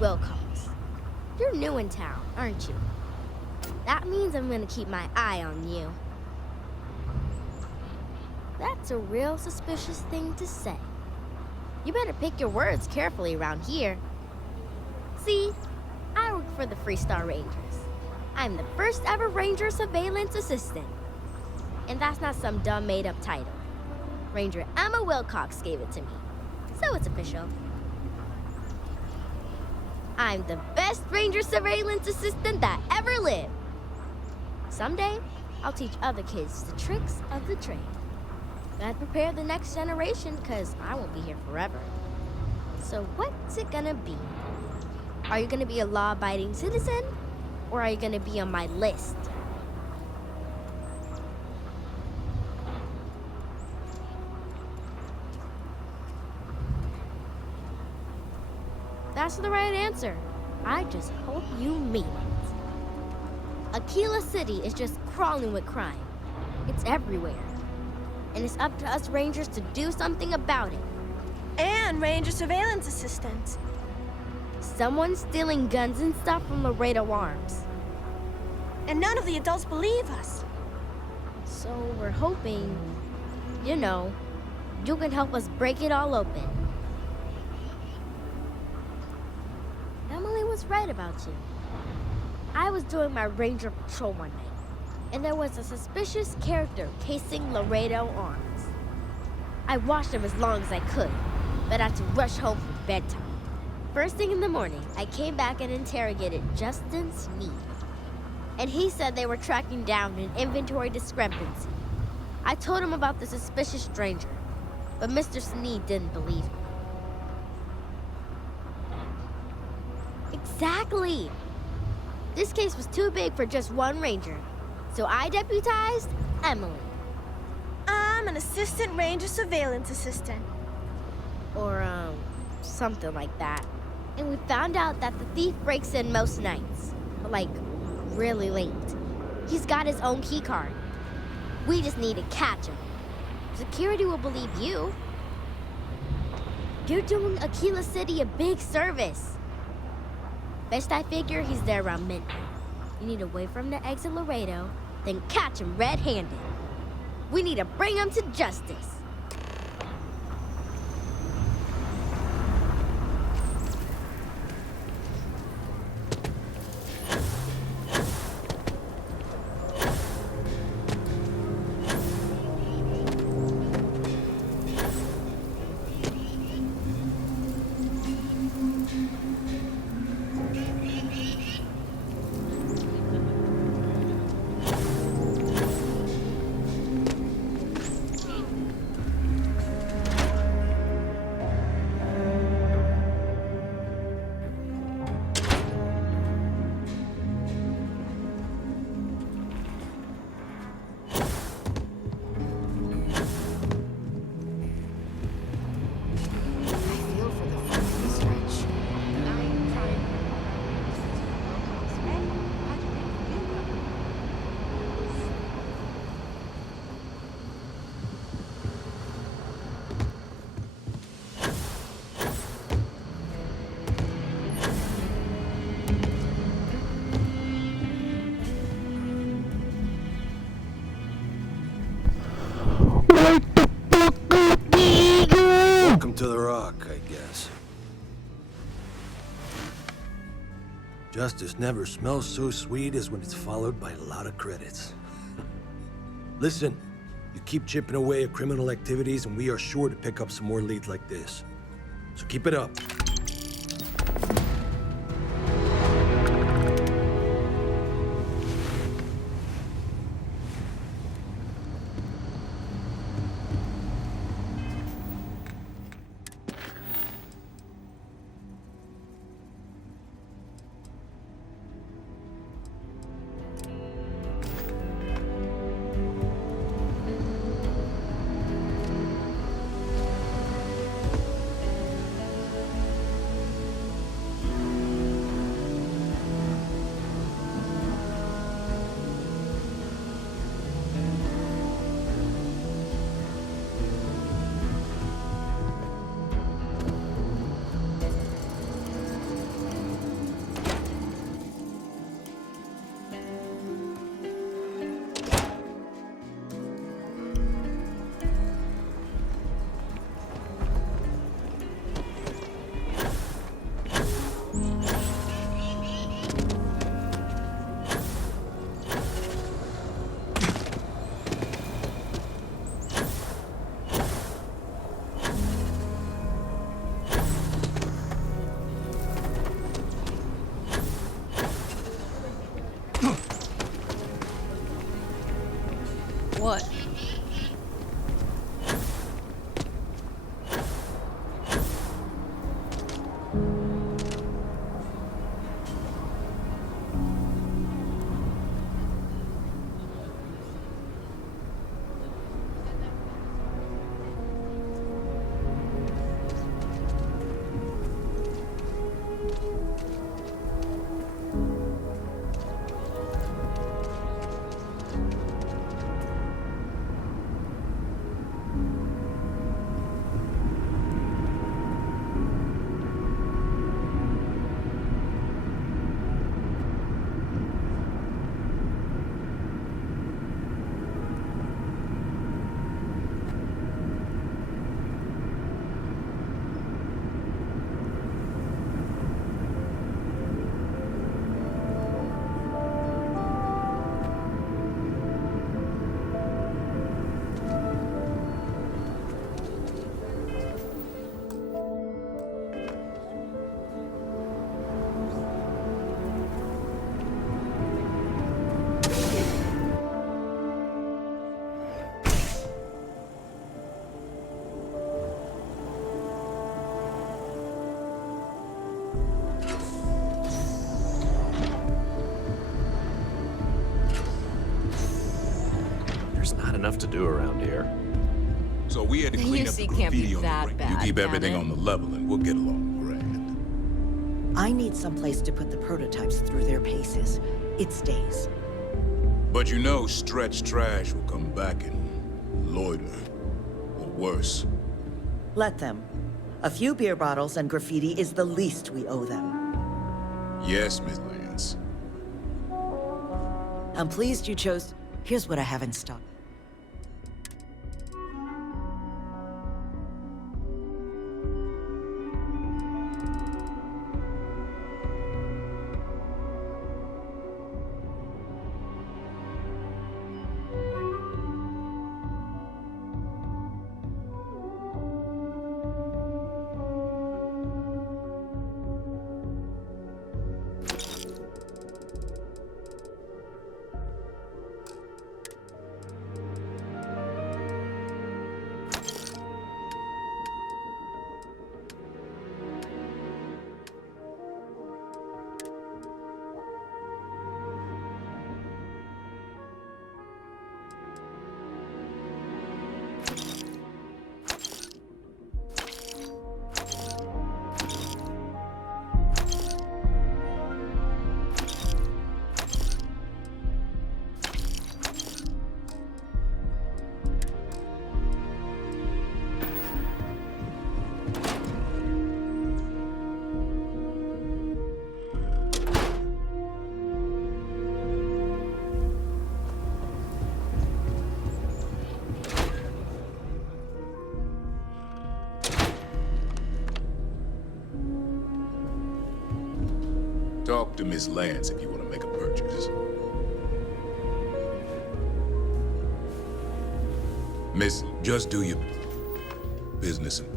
Wilcox. You're new in town, aren't you? That means I'm gonna keep my eye on you. That's a real suspicious thing to say. You better pick your words carefully around here. See, I work for the Freestar Rangers. I'm the first ever Ranger Surveillance Assistant. And that's not some dumb made-up title. Ranger Emma Wilcox gave it to me, so it's official. I'm the best Ranger Surveillance Assistant that ever lived. Someday, I'll teach other kids the tricks of the trade. Gotta prepare the next generation, because I won't be here forever. So what's it gonna be? Are you gonna be a law-abiding citizen? Or are you gonna be on my list? That's the right answer. I just hope you mean it. Aquila City is just crawling with crime. It's everywhere. And it's up to us Rangers to do something about it. And Ranger surveillance assistants. Someone's stealing guns and stuff from Laredo Arms. And none of the adults believe us. So we're hoping, you know, you can help us break it all open. Emily was right about you. I was doing my ranger patrol one night, and there was a suspicious character casing Laredo Arms. I watched him as long as I could, but I had to rush home for bedtime. First thing in the morning, I came back and interrogated Justin Sneed. And he said they were tracking down an inventory discrepancy. I told him about the suspicious stranger, but Mr. Sneed didn't believe me. Exactly! This case was too big for just one ranger, so I deputized Emily. I'm an assistant ranger surveillance assistant. Or, something like that. And we found out that the thief breaks in most nights, but like, really late. He's got his own key card. We just need to catch him. Security will believe you. You're doing Aquila City a big service. Best I figure he's there around midnight. You need to wait for him to exit Laredo, then catch him red-handed. We need to bring him to justice. Welcome to the Rock, I guess. Justice never smells so sweet as when it's followed by a lot of credits. Listen, you keep chipping away at criminal activities and we are sure to pick up some more leads like this. So keep it up. enough to do around here. So we had to The clean up the UC can't be graffiti on the that ring. bad, You keep can everything it? on the level and we'll get along grand. I need someplace to put the prototypes through their paces. It stays. But you know Stretch Trash will come back and loiter. Or worse. Let them. A few beer bottles and graffiti is the least we owe them. Yes, Miss Lance. I'm pleased you chose... Here's what I have in stock. Talk to Miss Lance if you want to make a purchase. Miss, just do your business and...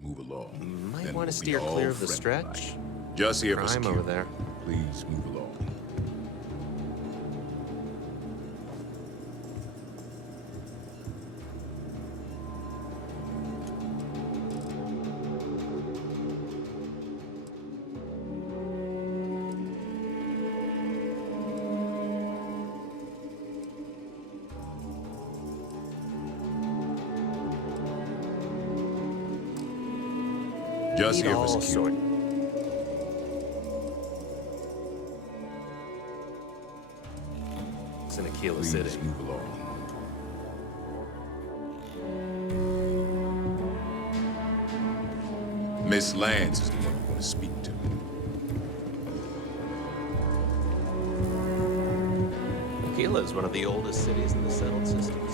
Move along. Might Then want we'll to be steer all clear of the friendly-like. stretch. Just here for Crime security. over there. Please move along. Just Need here for all security. It's in Aquila Please City. move along. Miss Lance is the one you want to speak to. Aquila is one of the oldest cities in the settled systems.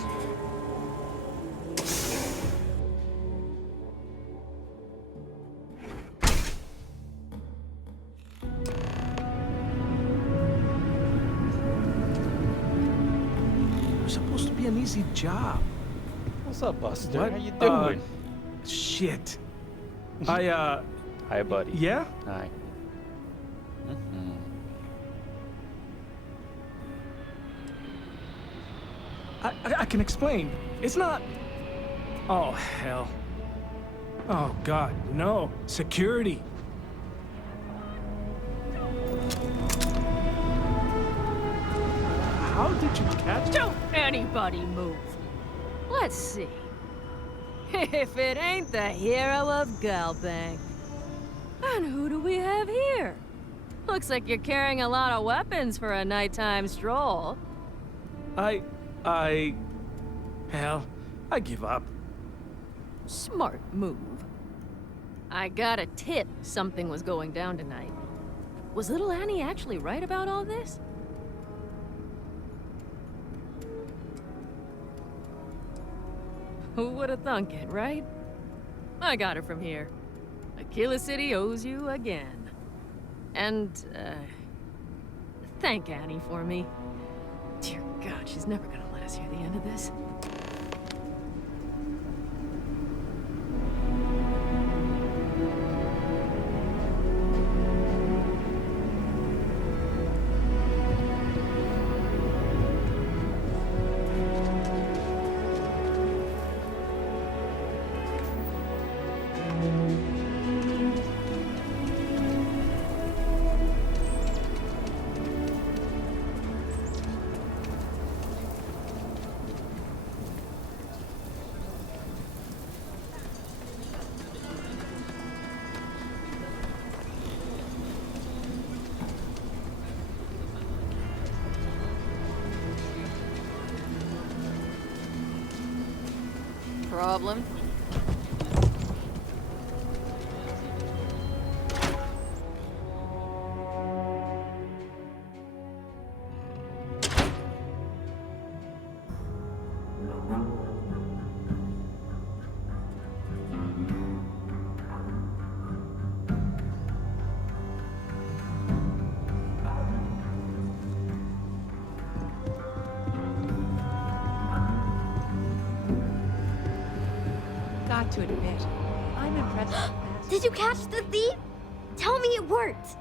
It's supposed to be an easy job. What's up, Buster? What? How you doing? Shit. I, Hi, buddy. Yeah? Hi. I can explain. It's not... Oh, hell. Oh, God, no. Security. How did you catch... Don't anybody move. Let's see. If it ain't the hero of Galbank. And who do we have here? Looks like you're carrying a lot of weapons for a nighttime stroll. Hell, I give up. Smart move. I got a tip something was going down tonight. Was little Annie actually right about all this? Who would have thunk it, right? I got her from here. Aquila City owes you again. And, Thank Annie for me. Dear God, she's never gonna let us hear the end of this. Problem? Got to admit, I'm impressed. Did you catch the thief? Tell me it worked.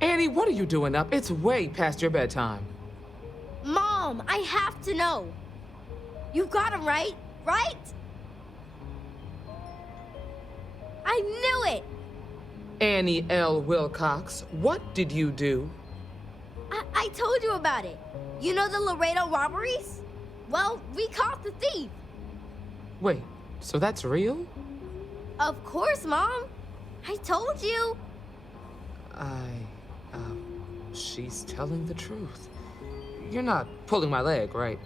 Annie, what are you doing up? It's way past your bedtime. Mom, I have to know. You got him right? Right? I knew it! Annie L. Wilcox, what did you do? I told you about it. You know the Laredo robberies? Well, we caught the thief. Wait, so that's real? Of course, Mom. I told you. She's telling the truth. You're not pulling my leg, right?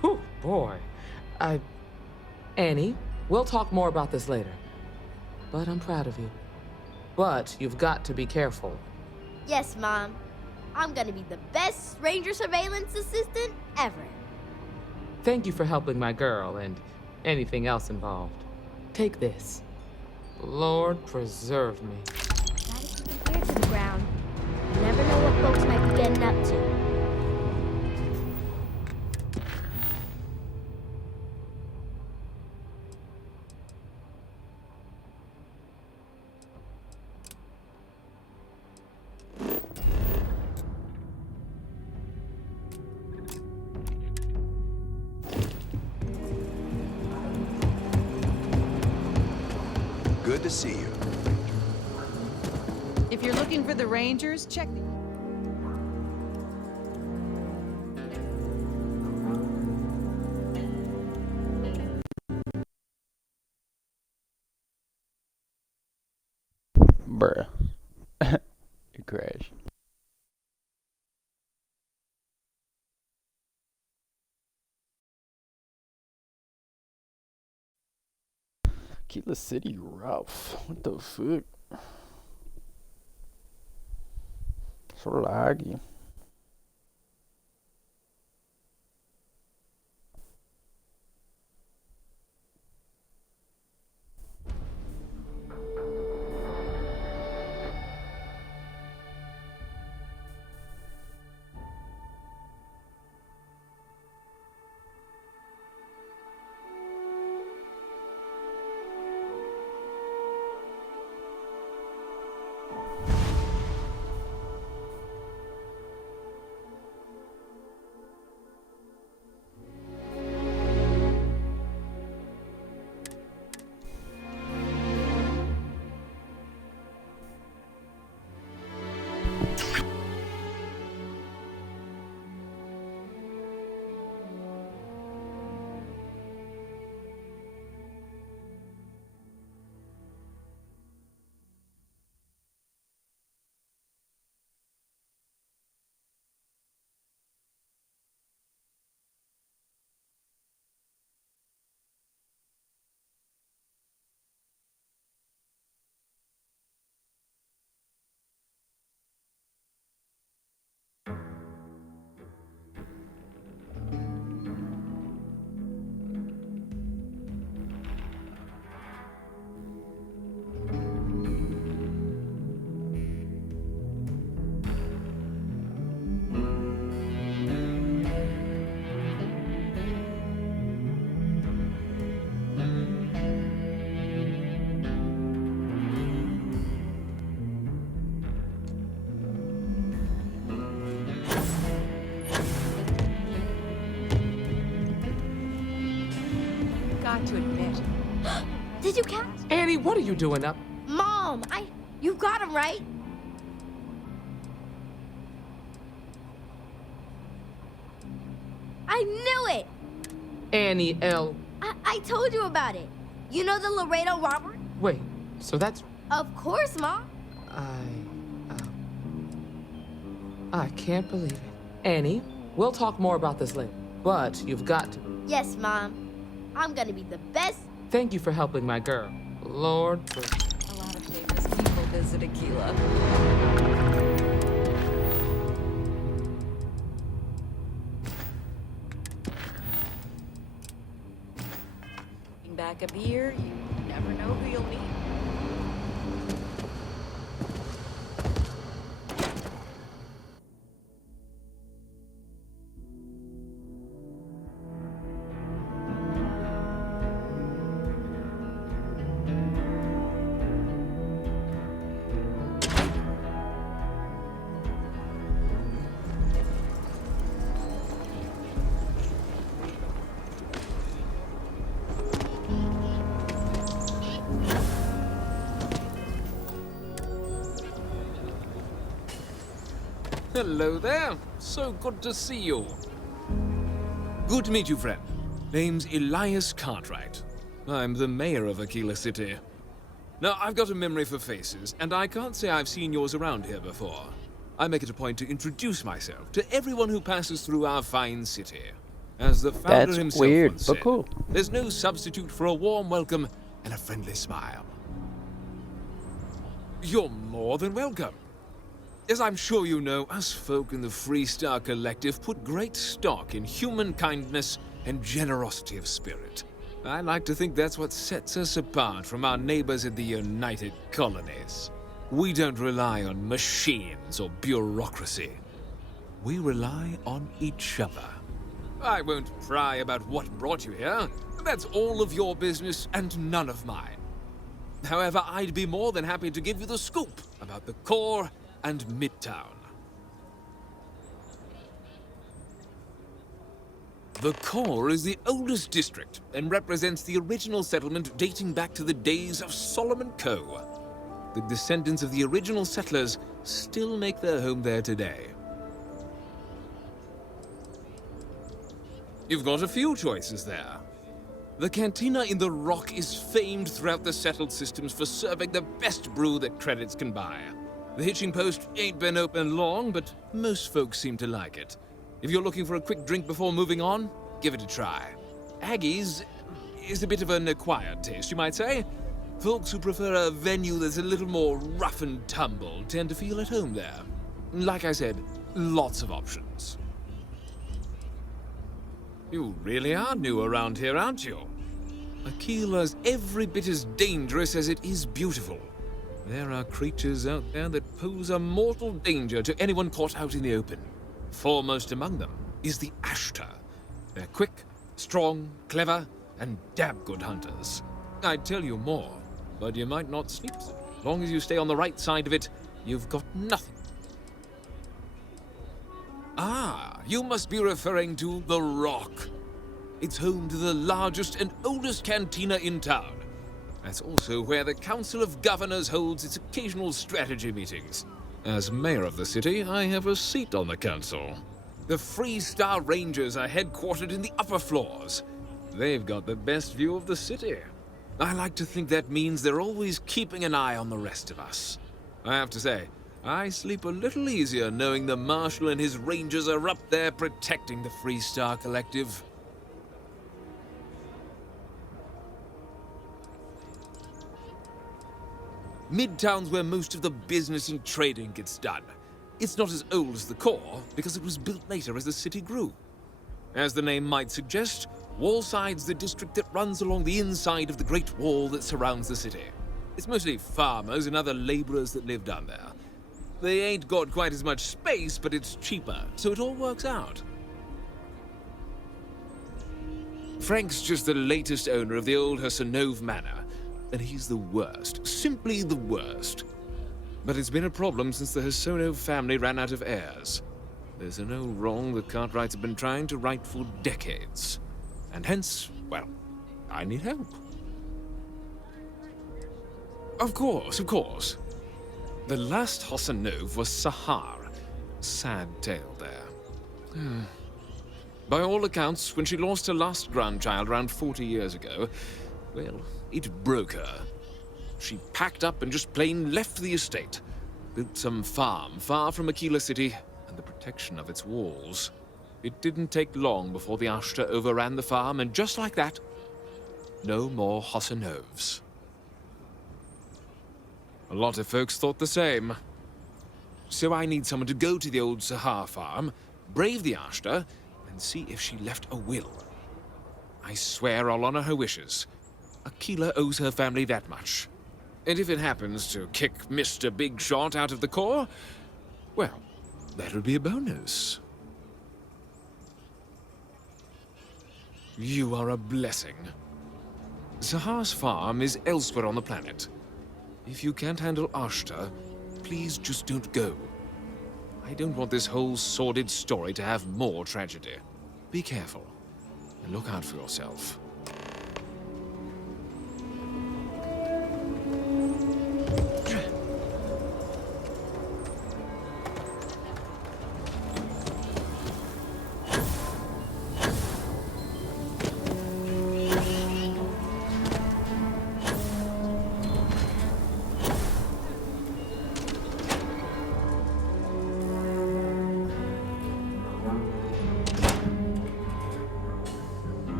Whew, boy. Annie, we'll talk more about this later. But I'm proud of you. But you've got to be careful. Yes, Mom. I'm gonna be the best stranger surveillance assistant ever. Thank you for helping my girl and anything else involved. Take this. Lord preserve me. Gotta keep an ear to the ground. You never know what folks might be getting up to. Good to see you. If you're looking for the Rangers, check the... Bruh. It crashed. Keep the city rough. What the fuck? So laggy. Did you catch? Annie, what are you doing up? Mom, you got him, right? I knew it! Annie L. I told you about it. You know the Laredo robbery? Wait, so that's... Of course, Mom. I can't believe it. Annie, we'll talk more about this later, but you've got to... Yes, Mom. I'm gonna be the best. Thank you for helping my girl. Lord... A lot of famous people visit Aquila. Back a beer, you never know who you'll meet. Hello there. So good to see you. Good to meet you, friend. Name's Elias Cartwright. I'm the mayor of Aquila City. Now, I've got a memory for faces, and I can't say I've seen yours around here before. I make it a point to introduce myself to everyone who passes through our fine city. As the founder That's himself weird, once but said, cool. there's no substitute for a warm welcome and a friendly smile. You're more than welcome. As I'm sure you know, us folk in the Freestar Collective put great stock in human kindness and generosity of spirit. I like to think that's what sets us apart from our neighbors in the United Colonies. We don't rely on machines or bureaucracy. We rely on each other. I won't pry about what brought you here. That's all of your business and none of mine. However, I'd be more than happy to give you the scoop about the core and Midtown. The core is the oldest district and represents the original settlement dating back to the days of Solomon Coe. The descendants of the original settlers still make their home there today. You've got a few choices there. The cantina in the Rock is famed throughout the settled systems for serving the best brew that credits can buy. The hitching post ain't been open long, but most folks seem to like it. If you're looking for a quick drink before moving on, give it a try. Aggie's is a bit of an acquired taste, you might say. Folks who prefer a venue that's a little more rough and tumble tend to feel at home there. Like I said, lots of options. You really are new around here, aren't you? Aquila's every bit as dangerous as it is beautiful. There are creatures out there that pose a mortal danger to anyone caught out in the open. Foremost among them is the Ashtar. They're quick, strong, clever, and damn good hunters. I'd tell you more, but you might not sleep so. As long as you stay on the right side of it, you've got nothing. Ah, you must be referring to the Rock. It's home to the largest and oldest cantina in town. That's also where the Council of Governors holds its occasional strategy meetings. As mayor of the city, I have a seat on the council. The Freestar Rangers are headquartered in the upper floors. They've got the best view of the city. I like to think that means they're always keeping an eye on the rest of us. I have to say, I sleep a little easier knowing the Marshal and his Rangers are up there protecting the Freestar Collective. Midtown's where most of the business and trading gets done. It's not as old as the core, because it was built later as the city grew. As the name might suggest, Wallside's the district that runs along the inside of the Great Wall that surrounds the city. It's mostly farmers and other laborers that live down there. They ain't got quite as much space, but it's cheaper, so it all works out. Frank's just the latest owner of the old Hersenove Manor, and he's the worst, simply the worst. But it's been a problem since the Hersenove family ran out of heirs. There's no wrong the Cartwrights have been trying to right for decades. And hence, well, I need help. Of course, of course. The last Hosanov was Sahar. Sad tale there. By all accounts, when she lost her last grandchild around 40 years ago, well, it broke her. She packed up and just plain left the estate. Built some farm far from Aquila City and the protection of its walls. It didn't take long before the Ashta overran the farm, and just like that, no more Hosanovs. A lot of folks thought the same. So I need someone to go to the old Sahar farm, brave the Ashta, and see if she left a will. I swear I'll honor her wishes. Aquila owes her family that much. And if it happens to kick Mr. Big Shot out of the Corps, well, that'll be a bonus. You are a blessing. Sahar's farm is elsewhere on the planet. If you can't handle Ashta, please just don't go. I don't want this whole sordid story to have more tragedy. Be careful, and look out for yourself.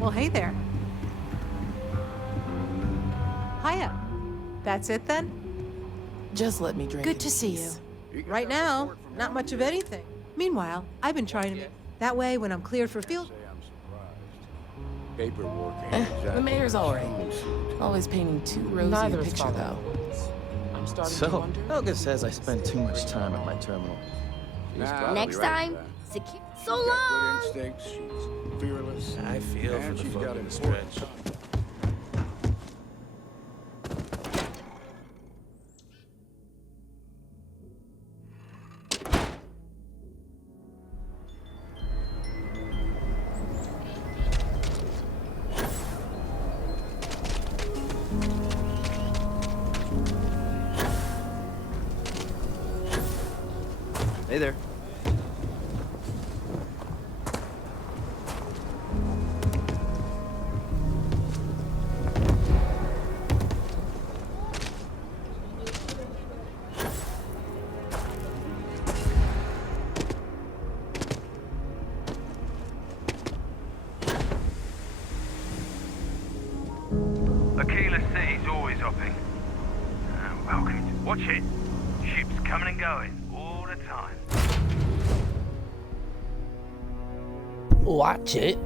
Well, hey there. Hiya. That's it then? Just let me drink. Good to see you. Right now, not much of anything. Meanwhile, I've been trying to make that way when I'm cleared for field. Paperwork. The mayor's all right. Always painting too rosy a picture, though. So, Helga says I spend too much time at my terminal. Next time, secure. So long! She's fearless. I feel for and the she's folk got in the important stretch. Hey there. Aquila City's always hopping. Welcome to watch it. Ships coming and going all the time. Watch it.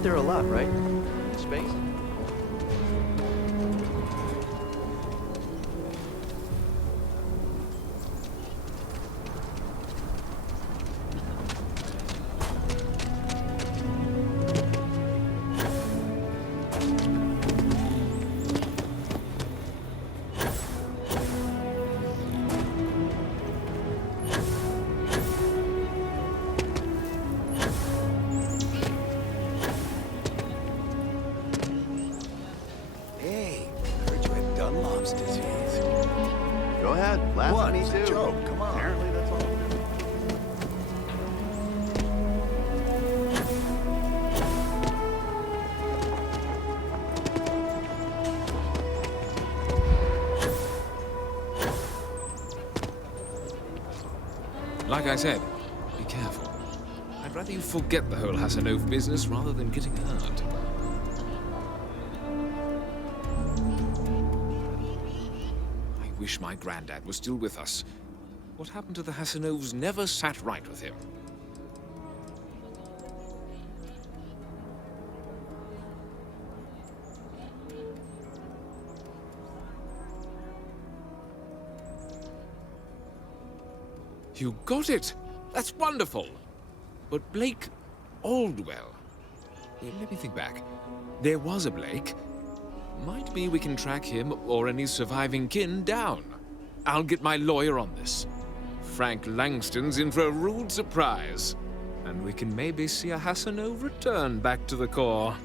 out there a lot, right? In space? Go ahead, laugh What? at me It's a too. joke, come on. Apparently that's all. Like I said, be careful. I'd rather you forget the whole Hassanov business rather than getting hurt. I wish my granddad was still with us. What happened to the Hassanovs never sat right with him. You got it! That's wonderful! But Blake Aldwell... Let me think back. There was a Blake. Might be we can track him or any surviving kin down. I'll get my lawyer on this. Frank Langston's in for a rude surprise. And we can maybe see a Hassanov return back to the core.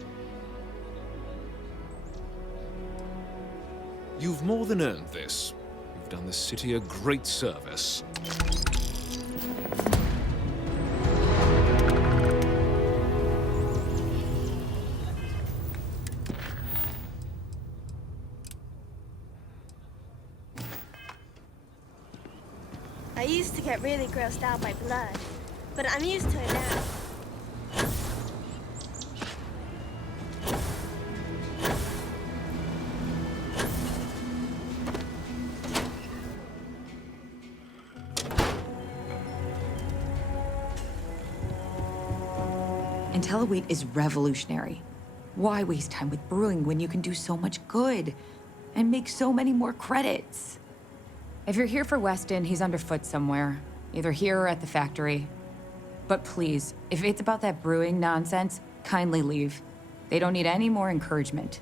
You've more than earned this. You've done the city a great service. I used to get really grossed out by blood, but I'm used to it now. IntelliWheat is revolutionary. Why waste time with brewing when you can do so much good and make so many more credits? If you're here for Weston, he's underfoot somewhere, either here or at the factory. But please, if it's about that brewing nonsense, kindly leave. They don't need any more encouragement.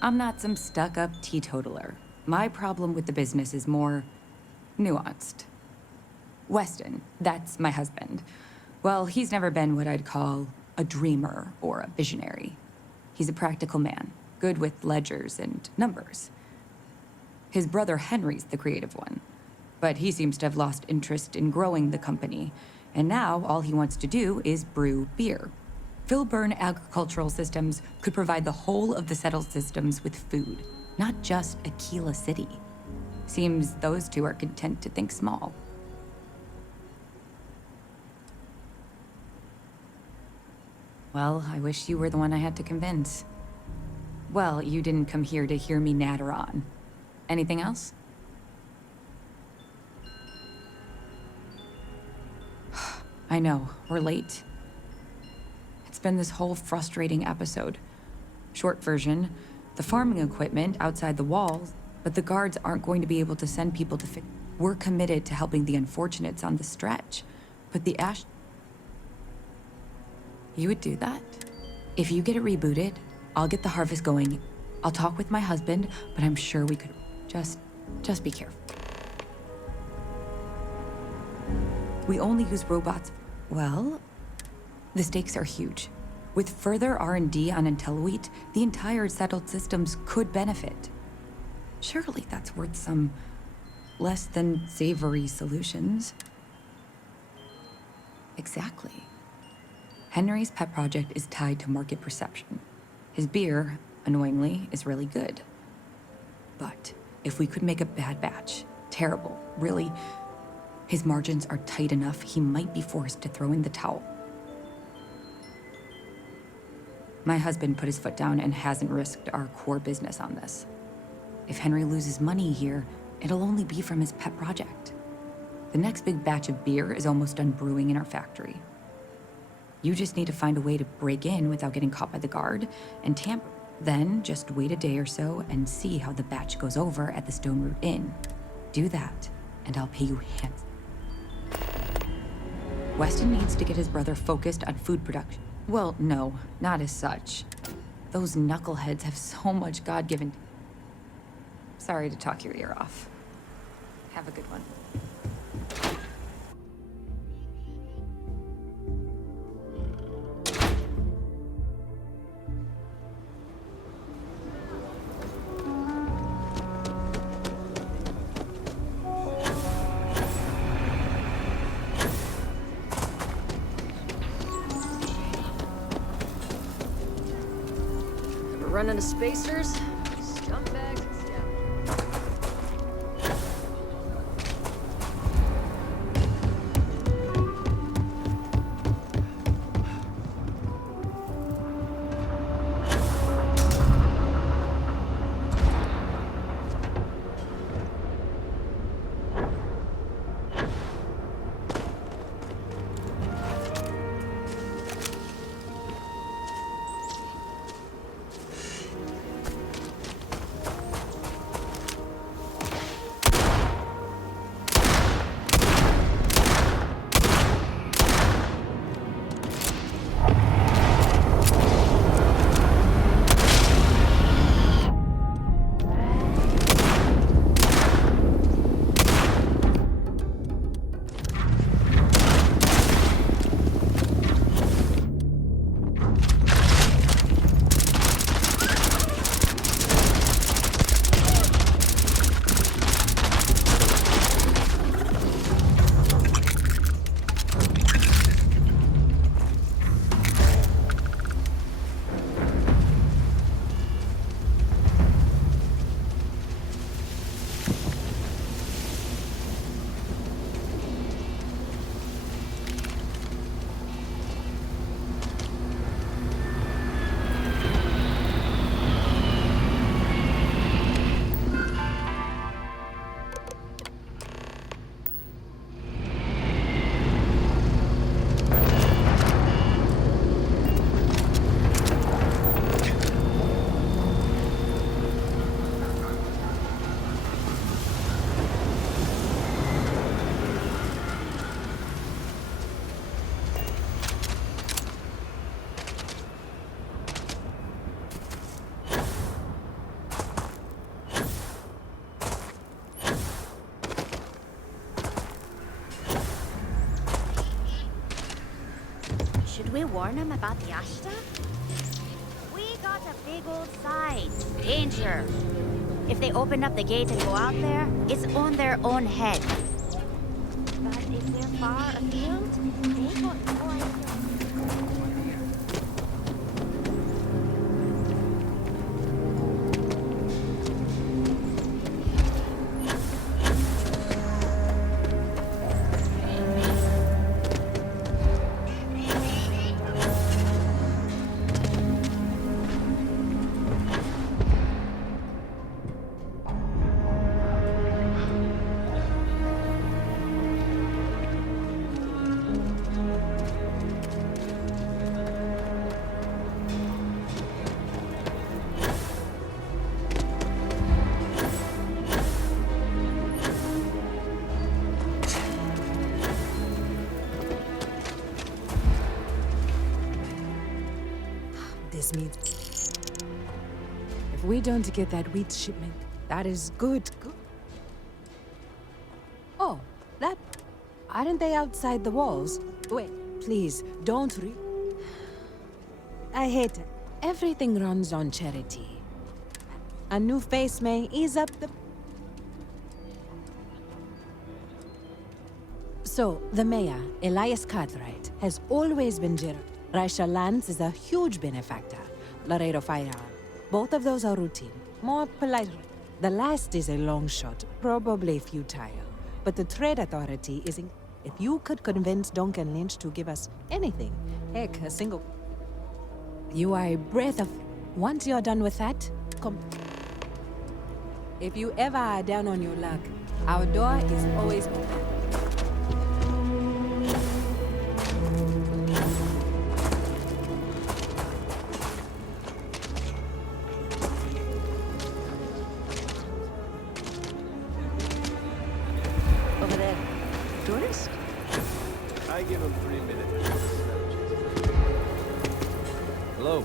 I'm not some stuck-up teetotaler. My problem with the business is more nuanced. Weston, that's my husband. Well, he's never been what I'd call a dreamer or a visionary. He's a practical man, good with ledgers and numbers. His brother Henry's the creative one, but he seems to have lost interest in growing the company, and now all he wants to do is brew beer. Filburn Agricultural Systems could provide the whole of the settled systems with food, not just Aquila City. Seems those two are content to think small. Well, I wish you were the one I had to convince. Well, you didn't come here to hear me natter on. Anything else? I know, we're late. It's been this whole frustrating episode. Short version, the farming equipment outside the walls, but the guards aren't going to be able to send people to fix. We're committed to helping the unfortunates on the stretch, but the ash... You would do that? If you get it rebooted, I'll get the harvest going. I'll talk with my husband, but I'm sure we could... Just be careful. We only use robots... Well, the stakes are huge. With further R&D on IntelliWheat, the entire settled systems could benefit. Surely that's worth some less than savory solutions. Exactly. Henry's pet project is tied to market perception. His beer, annoyingly, is really good. But if we could make a bad batch, terrible, really, his margins are tight enough he might be forced to throw in the towel. My husband put his foot down and hasn't risked our core business on this. If Henry loses money here, it'll only be from his pet project. The next big batch of beer is almost done brewing in our factory. You just need to find a way to break in without getting caught by the guard and tamper. Then just wait a day or so and see how the batch goes over at the Stone Root Inn. Do that, and I'll pay you handsomely. Weston needs to get his brother focused on food production. Well, no, not as such. Those knuckleheads have so much God-given. Sorry to talk your ear off. Have a good one. Run into spacers, scumbags, and scavengers. Should we warn them about the Ashta? We got a big old site. Danger. If they open up the gate and go out there, it's on their own head. But if they're far afield, they got no idea. This means if we don't get that wheat shipment, that is good. Oh, that... Aren't they outside the walls? Wait, please, don't I hate it. Everything runs on charity. A new face may ease up the... So, the mayor, Elias Cartwright, has always been generous. Raisha Lance is a huge benefactor. Laredo Firearm. Both of those are routine. More polite. The last is a long shot, probably futile. But the Trade Authority is in... If you could convince Duncan Lynch to give us anything, heck, a single... You are a breath of... Once you're done with that, come... If you ever are down on your luck, our door is always open. Hello.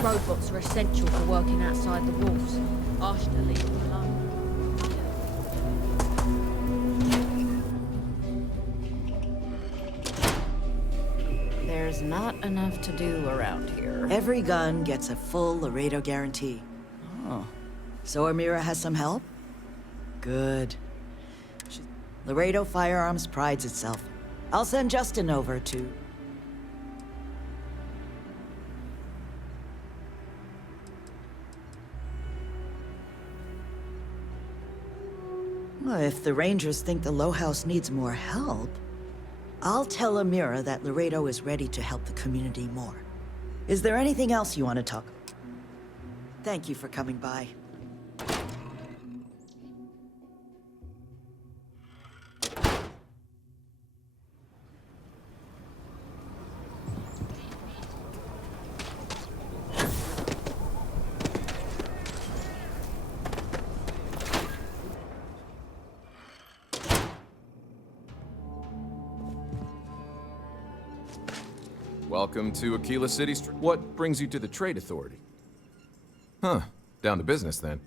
Robots are essential for working outside the walls. Ash to leave them alone. There's not enough to do around here. Every gun gets a full Laredo guarantee. Oh. So Amira has some help? Good. Laredo Firearms prides itself. I'll send Justin over to... Well, if the Rangers think the Low House needs more help, I'll tell Amira that Laredo is ready to help the community more. Is there anything else you want to talk about? Thank you for coming by. Welcome to Aquila City. What brings you to the Trade Authority? Huh. Down to business, then.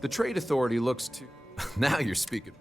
The Trade Authority looks to... Now you're speaking.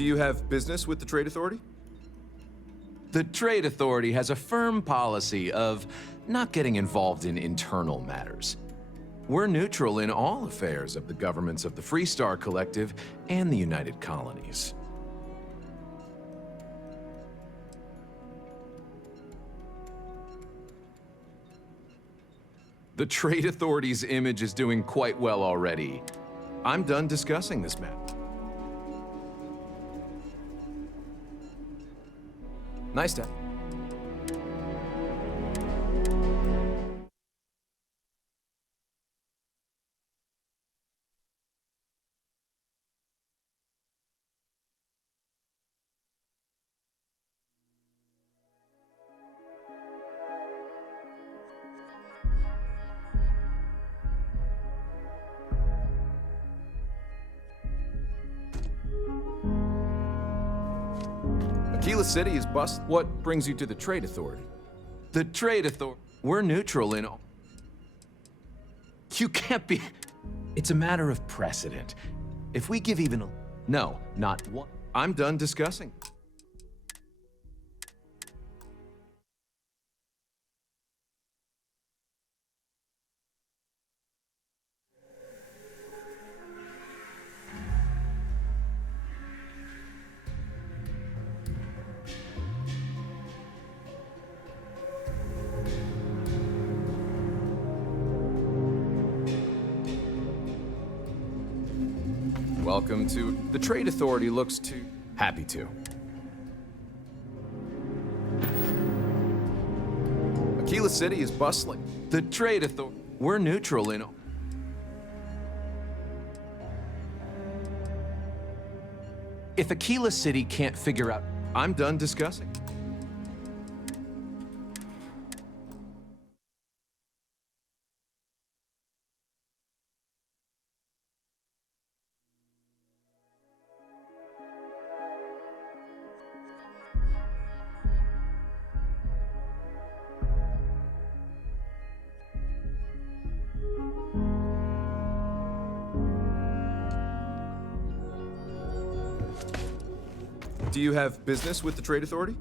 Do you have business with the Trade Authority? The Trade Authority has a firm policy of not getting involved in internal matters. We're neutral in all affairs of the governments of the Freestar Collective and the United Colonies. The Trade Authority's image is doing quite well already. I'm done discussing this matter. Nice to... Aquila City is bust. What brings you to the Trade Authority? The Trade Authority. We're neutral in all. You can't be. It's a matter of precedent. If we give even a. No, not one. I'm done discussing. Welcome to... The Trade Authority looks to... Happy to. Aquila City is bustling. The Trade Authority. We're neutral in... If Aquila City can't figure out... I'm done discussing. Do you have business with the Trade Authority?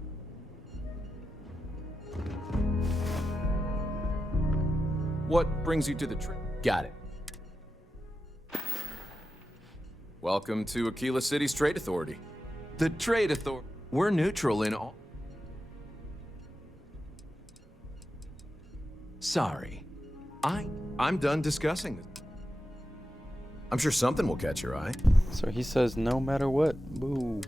What brings you to the trade? Got it. Welcome to Aquila City's Trade Authority. The Trade Authority. We're neutral in all... Sorry. I'm done discussing this. I'm sure something will catch your eye. So he says no matter what. Boo.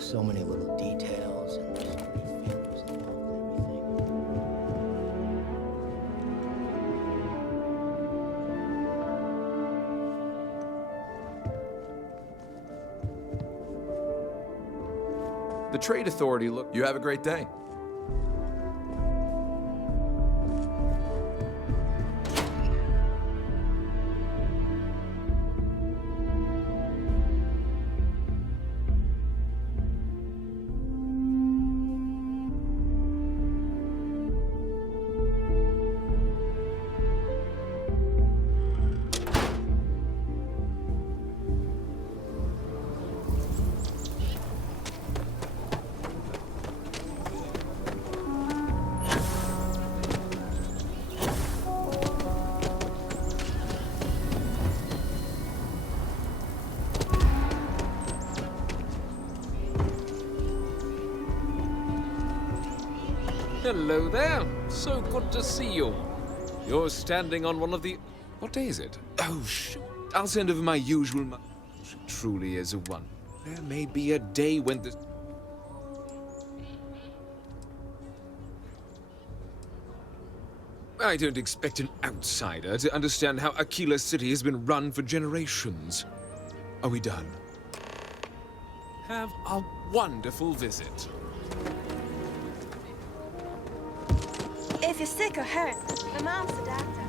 So many little details and so many fingers involved in everything. The Trade Authority look... You have a great day. Hello there. So good to see you. You're standing on one of the... What day is it? Oh, I'll send over my usual... Truly is a one. There may be a day when this... I don't expect an outsider to understand how Aquila City has been run for generations. Are we done? Have a wonderful visit. If you're sick or hurt, my mom's the doctor.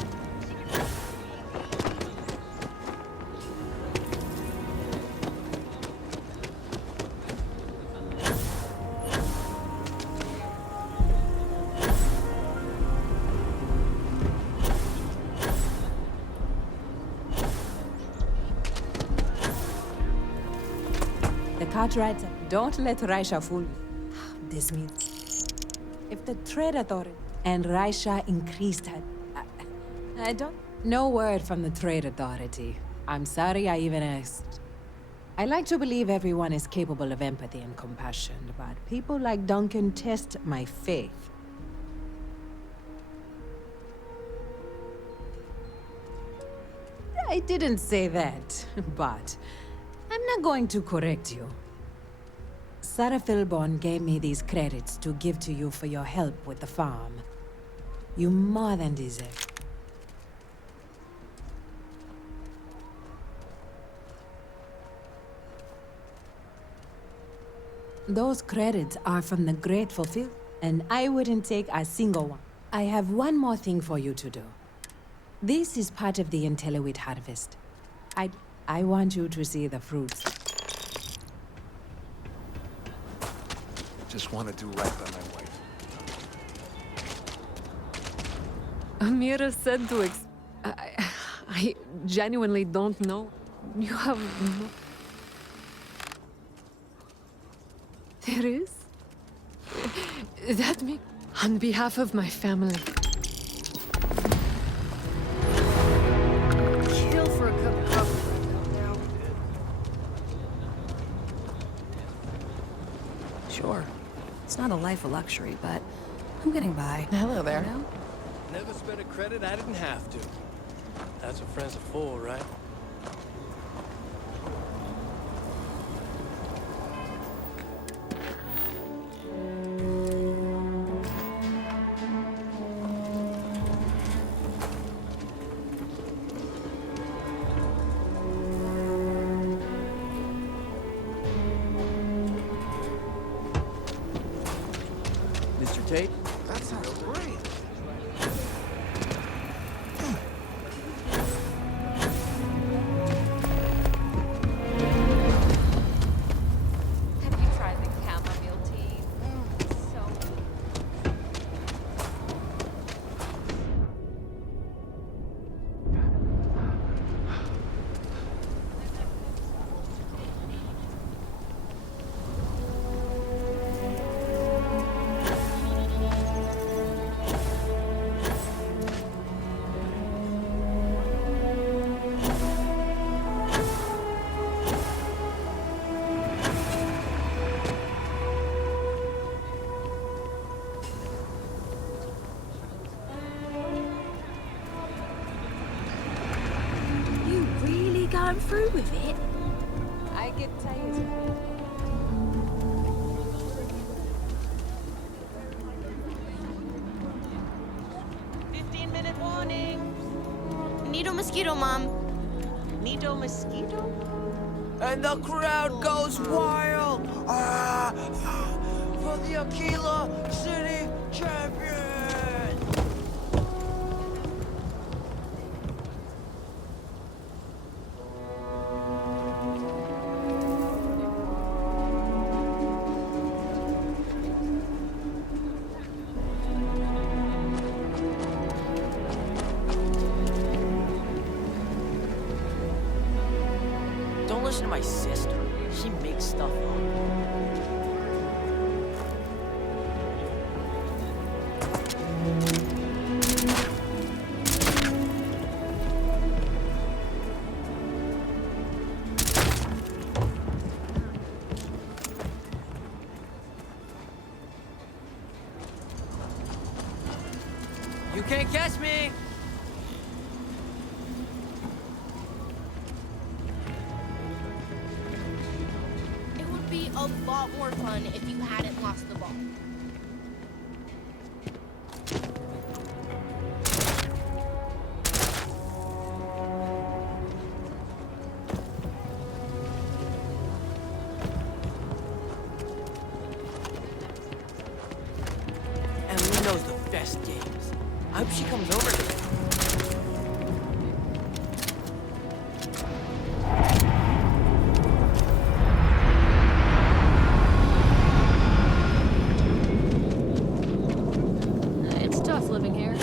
The Cartwrights, don't let Raisha fool you. This means if the Trade Authority and Raisha increased her... I don't... No word from the Trade Authority. I'm sorry I even asked. I like to believe everyone is capable of empathy and compassion, but people like Duncan test my faith. I didn't say that, but I'm not going to correct you. Sarah Philborn gave me these credits to give to you for your help with the farm. You more than deserve. Those credits are from the Grateful Few, and I wouldn't take a single one. I have one more thing for you to do. This is part of the Intelliwit harvest. I want you to see the fruits. Just want to do right by my wife. Amira said to I genuinely don't know. You have no... There is? That me? On behalf of my family. Kill for a cup of coffee now. Sure. It's not a life of luxury, but I'm getting by. Hello there. You know? Never spent a credit I didn't have to. That's what friends are for, right? Mr. Tate? That sounds great. Have you tried the chamomile tea? It's so... You really going through with it? I get tired. 15-minute warning. Need a mosquito, Mom. Nido mosquito? And the crowd goes wild! Ah, for the Aquila City Champion! Don't listen to my sister. She makes stuff up. You can't catch me! It would be a lot more fun if you hadn't lost the ball. Emily knows the best games. I hope she comes over to me. It's tough living here.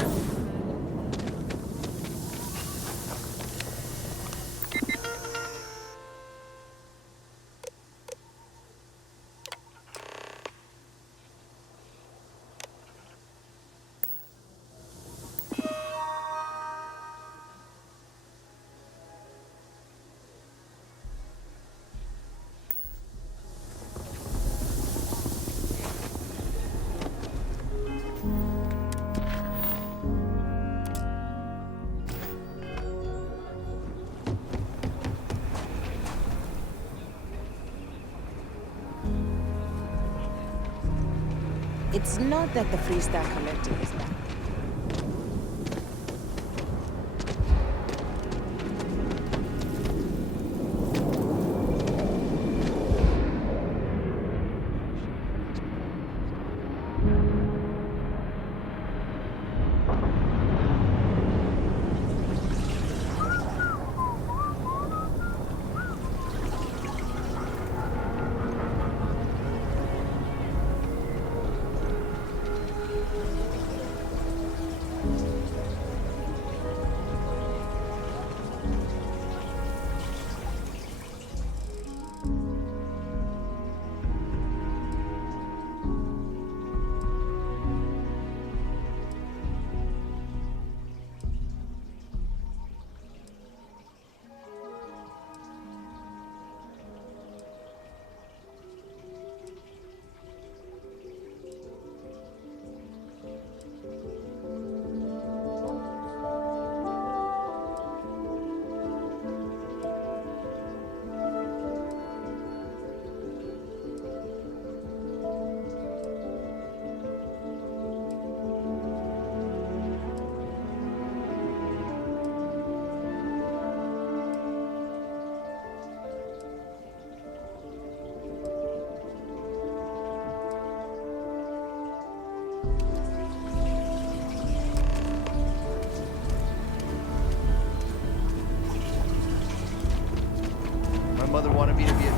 It's not that the Freestar Collective is bad.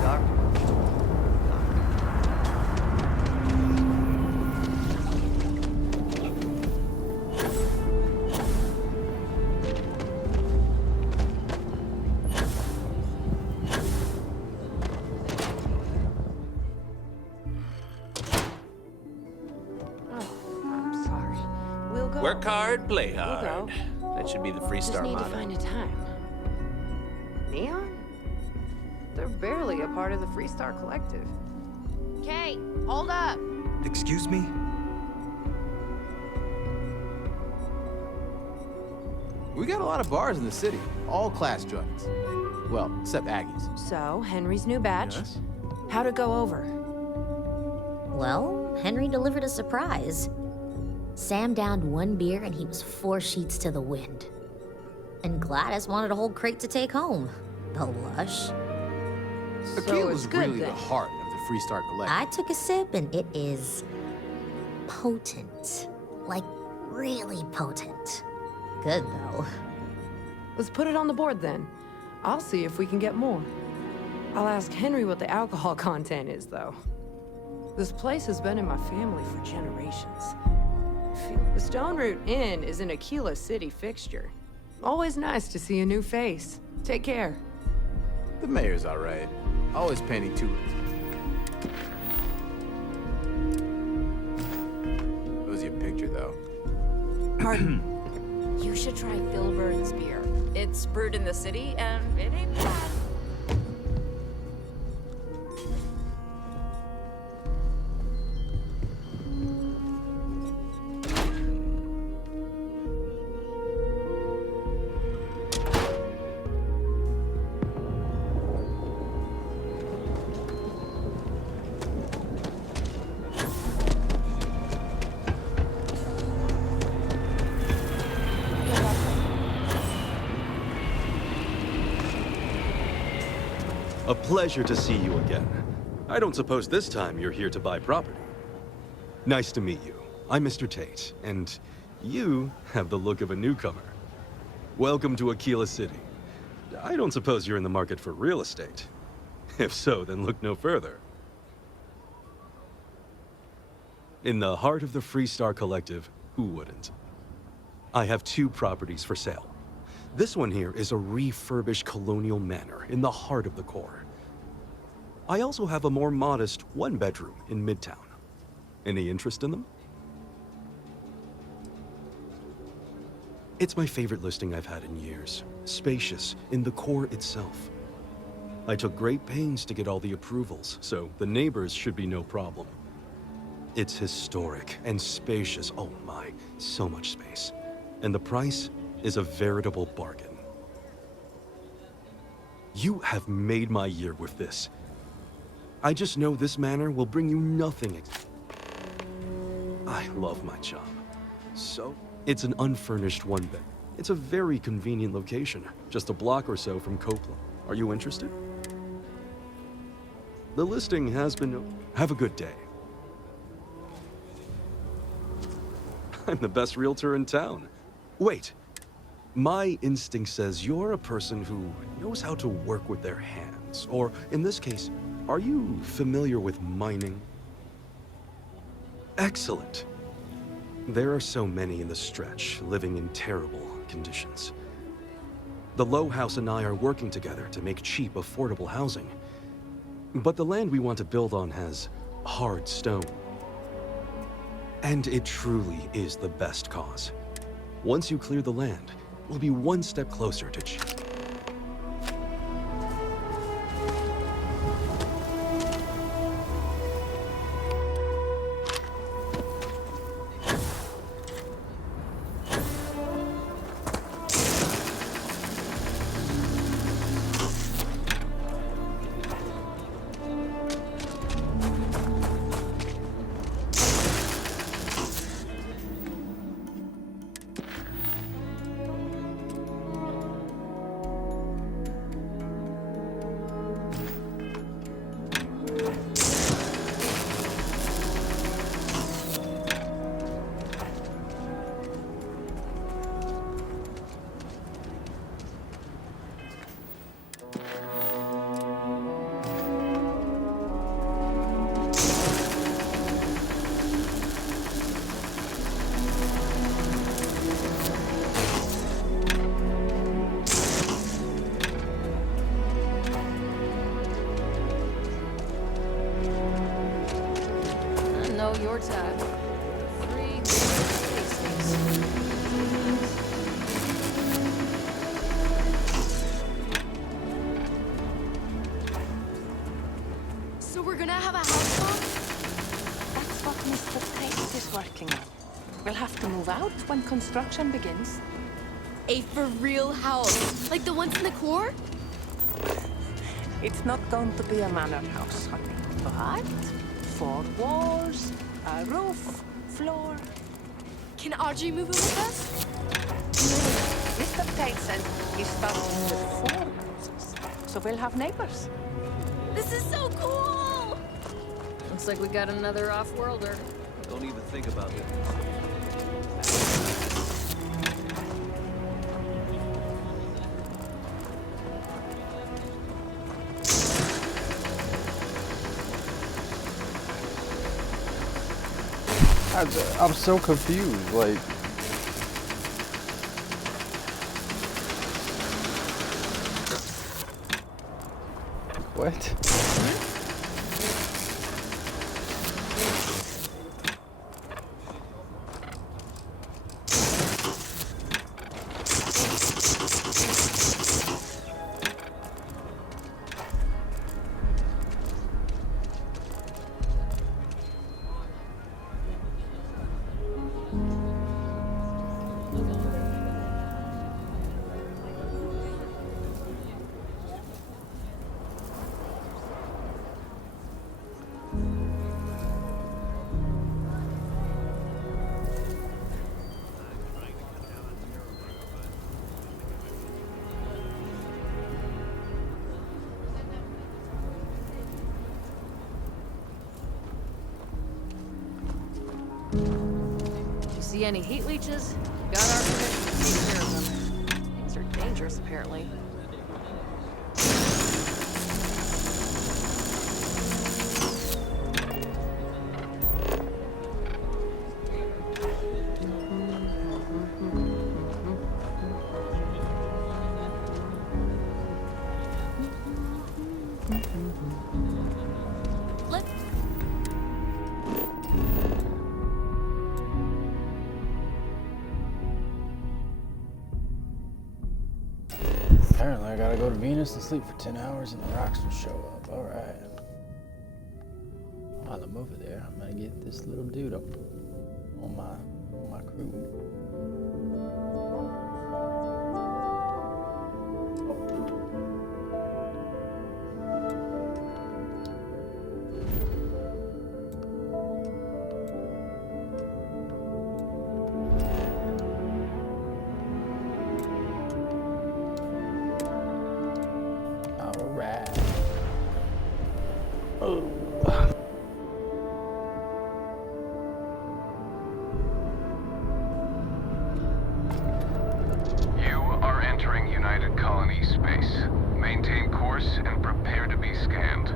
doctor. I'm sorry. We'll go. Work hard, play We'll hard. go. That should be the Free Just Star need to motto. find a time. Neon? They're barely a part of the Free Star Collective. Okay, hold up. Excuse me? We got a lot of bars in the city, all class joints. Well, except Aggie's. So, Henry's new batch? Yes? How'd it go over? Well, Henry delivered a surprise. Sam downed one beer and he was 4 sheets to the wind. And Gladys wanted a whole crate to take home. The lush. Akila's really the heart of the Free Star Collective. I took a sip and it is potent. Like, really potent. Good though. Let's put it on the board then. I'll see if we can get more. I'll ask Henry what the alcohol content is, though. This place has been in my family for generations. The Stone Root Inn is an Aquila City fixture. Always nice to see a new face. Take care. The mayor's all right. Always painting too. It was your picture, though. Pardon? You should try Filburn's beer. It's brewed in the city, and it ain't bad. A pleasure to see you again. I don't suppose this time you're here to buy property. Nice to meet you. I'm Mr. Tate, and you have the look of a newcomer. Welcome to Aquila City. I don't suppose you're in the market for real estate. If so, then look no further. In the heart of the Free Star Collective, who wouldn't? I have 2 properties for sale. This one here is a refurbished colonial manor in the heart of the core. I also have a more modest 1-bedroom in Midtown. Any interest in them? It's my favorite listing I've had in years. Spacious in the core itself. I took great pains to get all the approvals, so the neighbors should be no problem. It's historic and spacious. Oh my, so much space. And the price is a veritable bargain. You have made my year with this. I just know this manor will bring you nothing. I love my job. So, it's an unfurnished 1-bed. It's a very convenient location, just a block or so from Copeland. Are you interested? The listing has been... Have a good day. I'm the best realtor in town. Wait. My instinct says you're a person who knows how to work with their hands. Or, in this case, are you familiar with mining? Excellent. There are so many in the stretch, living in terrible conditions. The Low House and I are working together to make cheap, affordable housing. But the land we want to build on has hard stone. And it truly is the best cause. Once you clear the land, we'll be one step closer to Now your tab. 3 tastings. So we're gonna have a house song? That's what Mr. Tate is working on. We'll have to move out when construction begins. A for real house, like the ones in the core? It's not going to be a manor house, honey. But 4 walls, a roof, floor. Can Audrey move in with us? Mr. Tate said he's starting with 4 houses. So we'll have neighbors. This is so cool! Looks like we got another off-worlder. Don't even think about it. I'm so confused, like... What? See any heat leeches? Got our permission to take care of them. Things are dangerous, apparently. Apparently I gotta go to Venus and sleep for 10 hours and the rocks will show up. Alright. While I'm over there, I'm gonna get this little dude up on my crew. You are entering United Colony space. Maintain course and prepare to be scanned.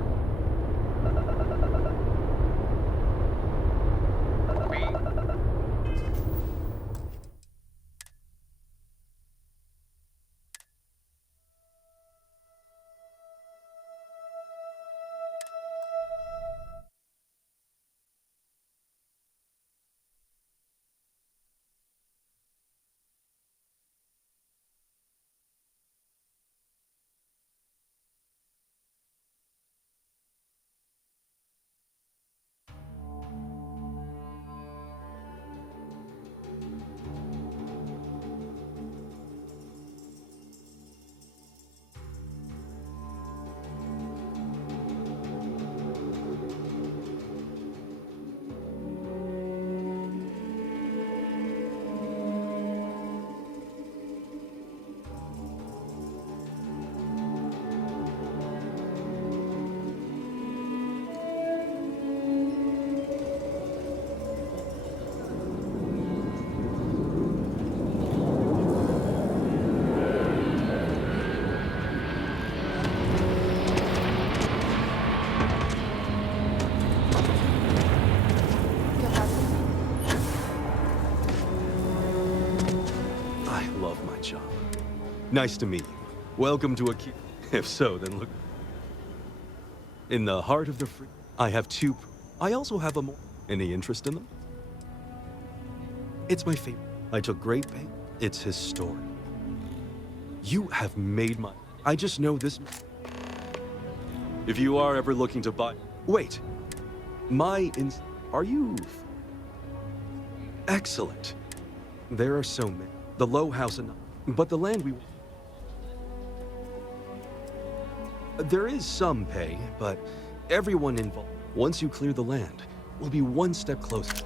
Nice to meet you. Welcome to a key. If so, then look. In the heart of the free, I have 2. I also have a more. Any interest in them? It's my favorite. I took great pain. It's historic. You have made my... I just know this... If you are ever looking to buy... Wait. Are you... Excellent. There are so many. The low house and... But the land we... There is some pay, but everyone involved. Once you clear the land, we'll be one step closer.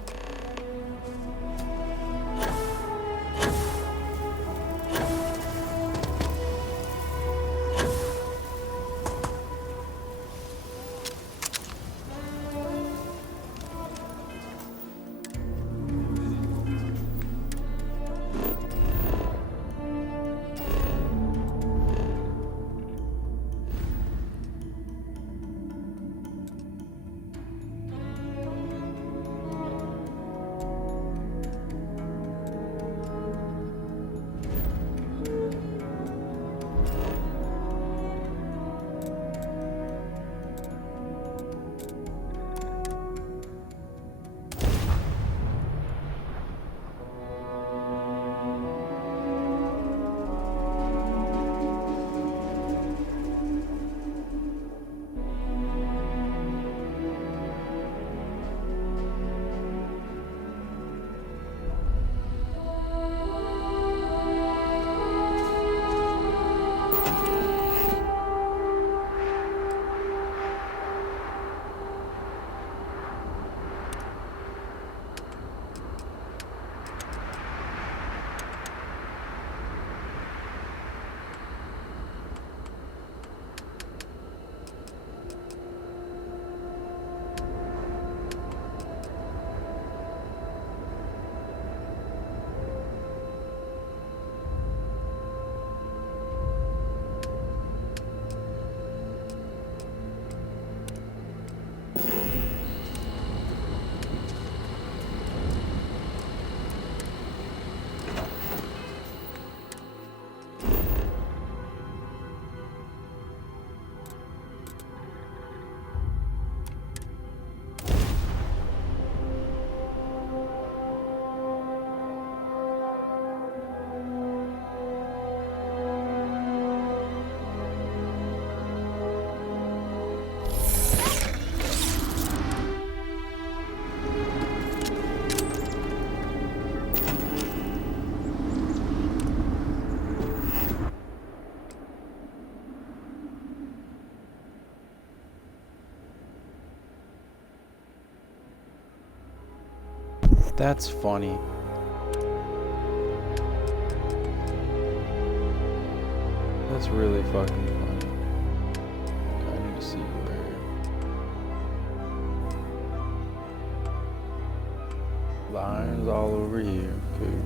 That's funny. That's really fucking funny. I need to see where... Lines all over here. Cool.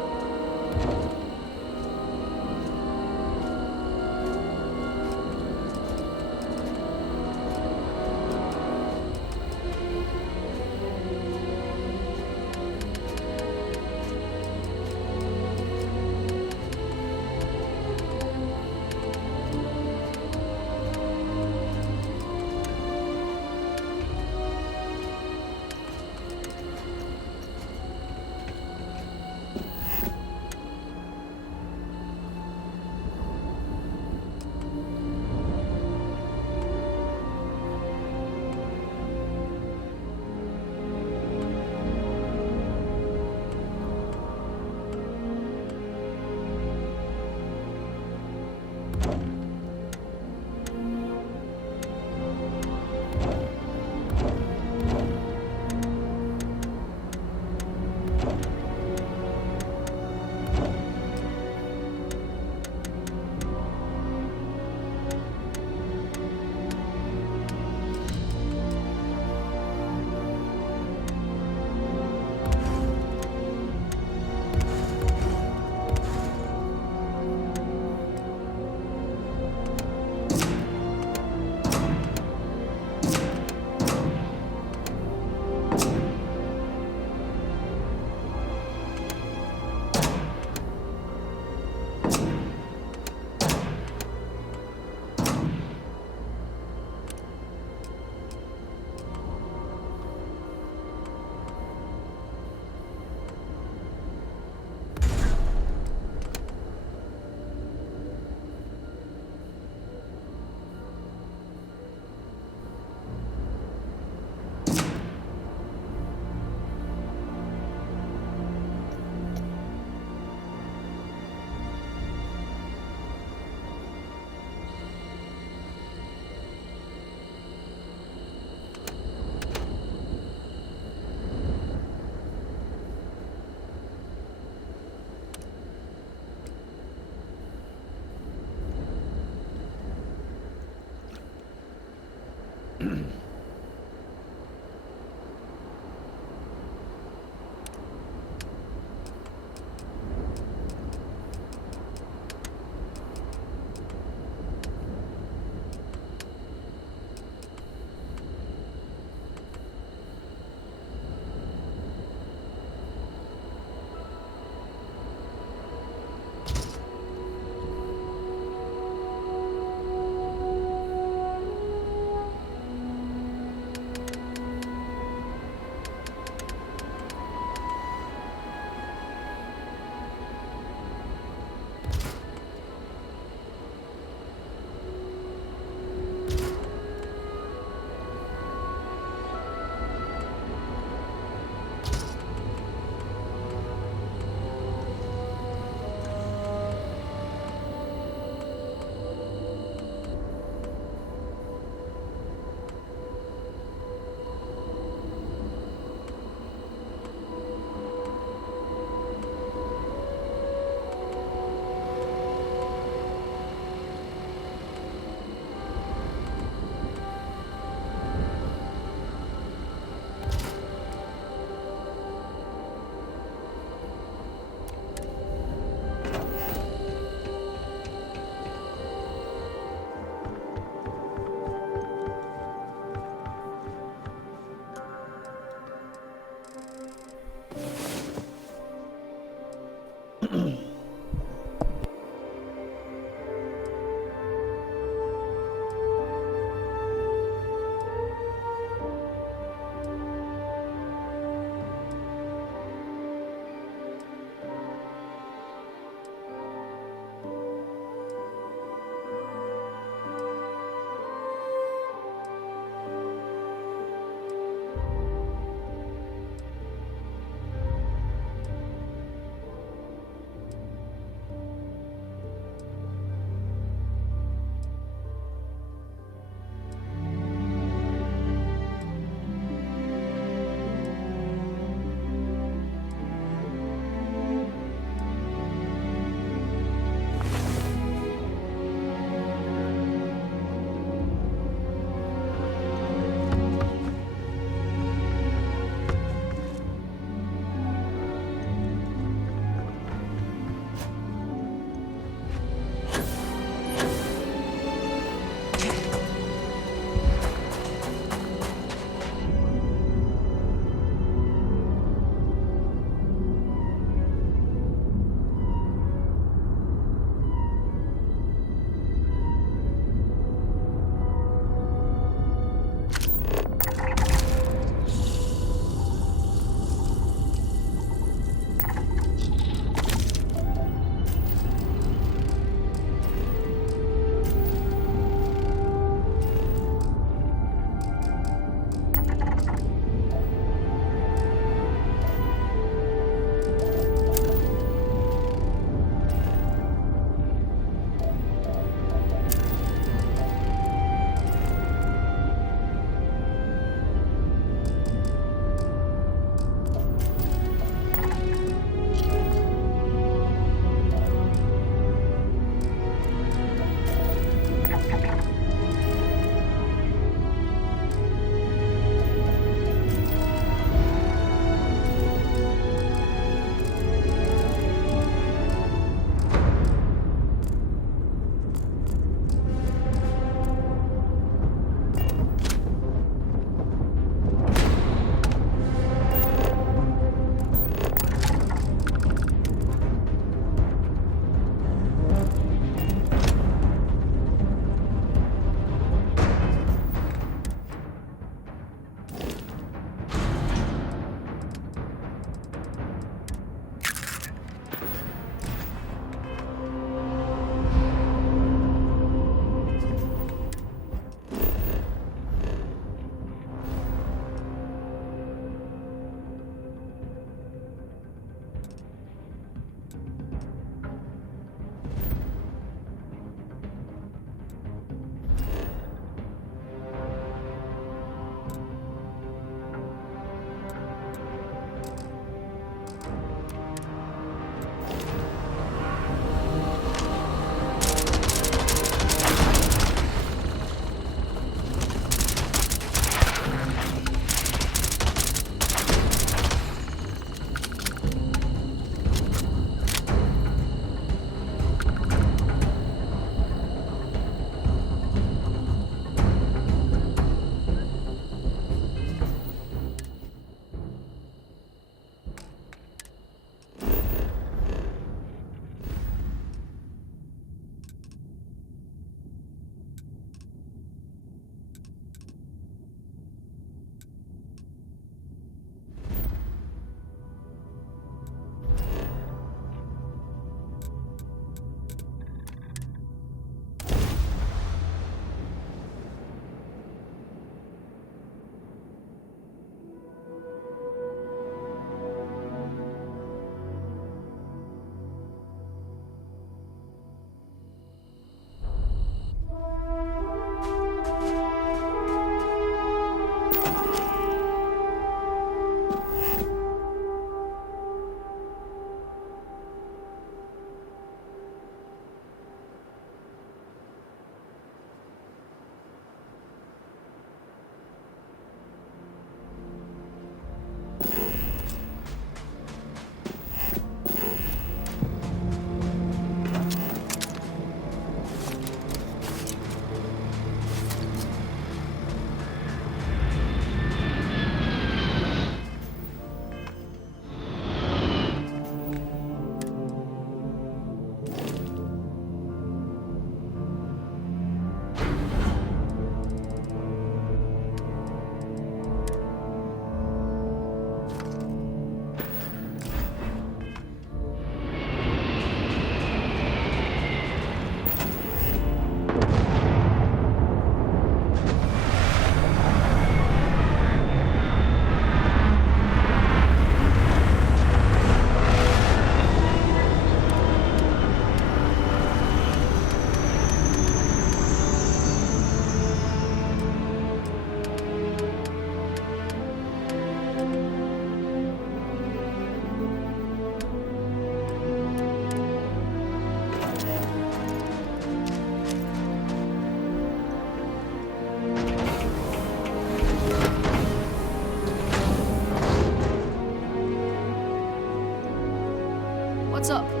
What's up?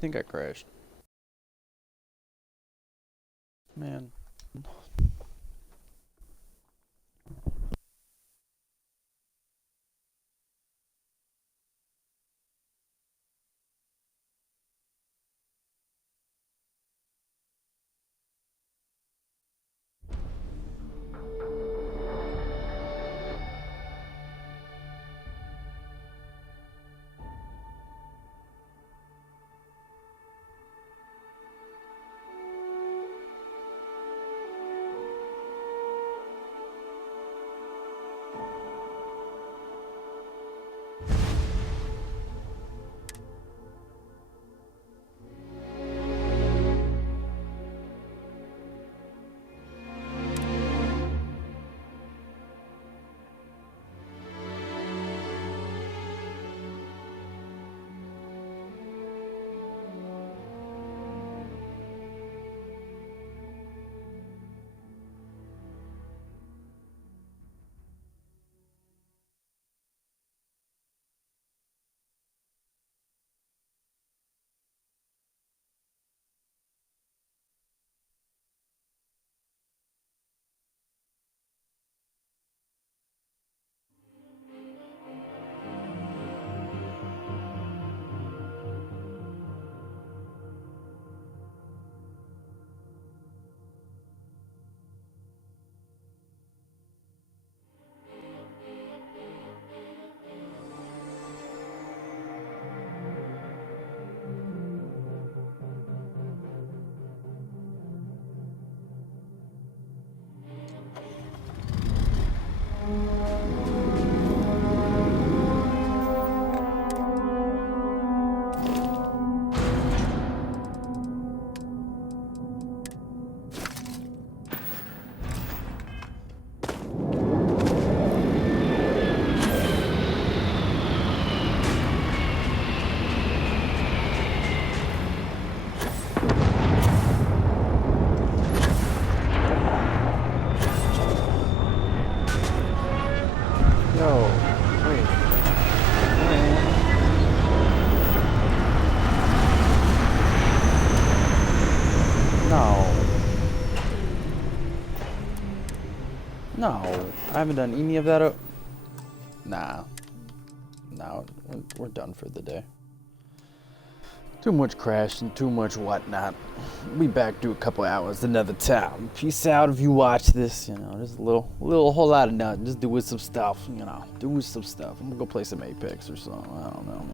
think I crashed. Man. Yo, wait. No. No. I haven't done any of that. Nah. No, we're done for the day. Too much crashing, too much whatnot. Be back to a couple hours another time. Peace out if you watch this. You know, there's a whole lot of nothing. Just doing some stuff. You know, doing some stuff. I'm gonna go play some Apex or something. I don't know.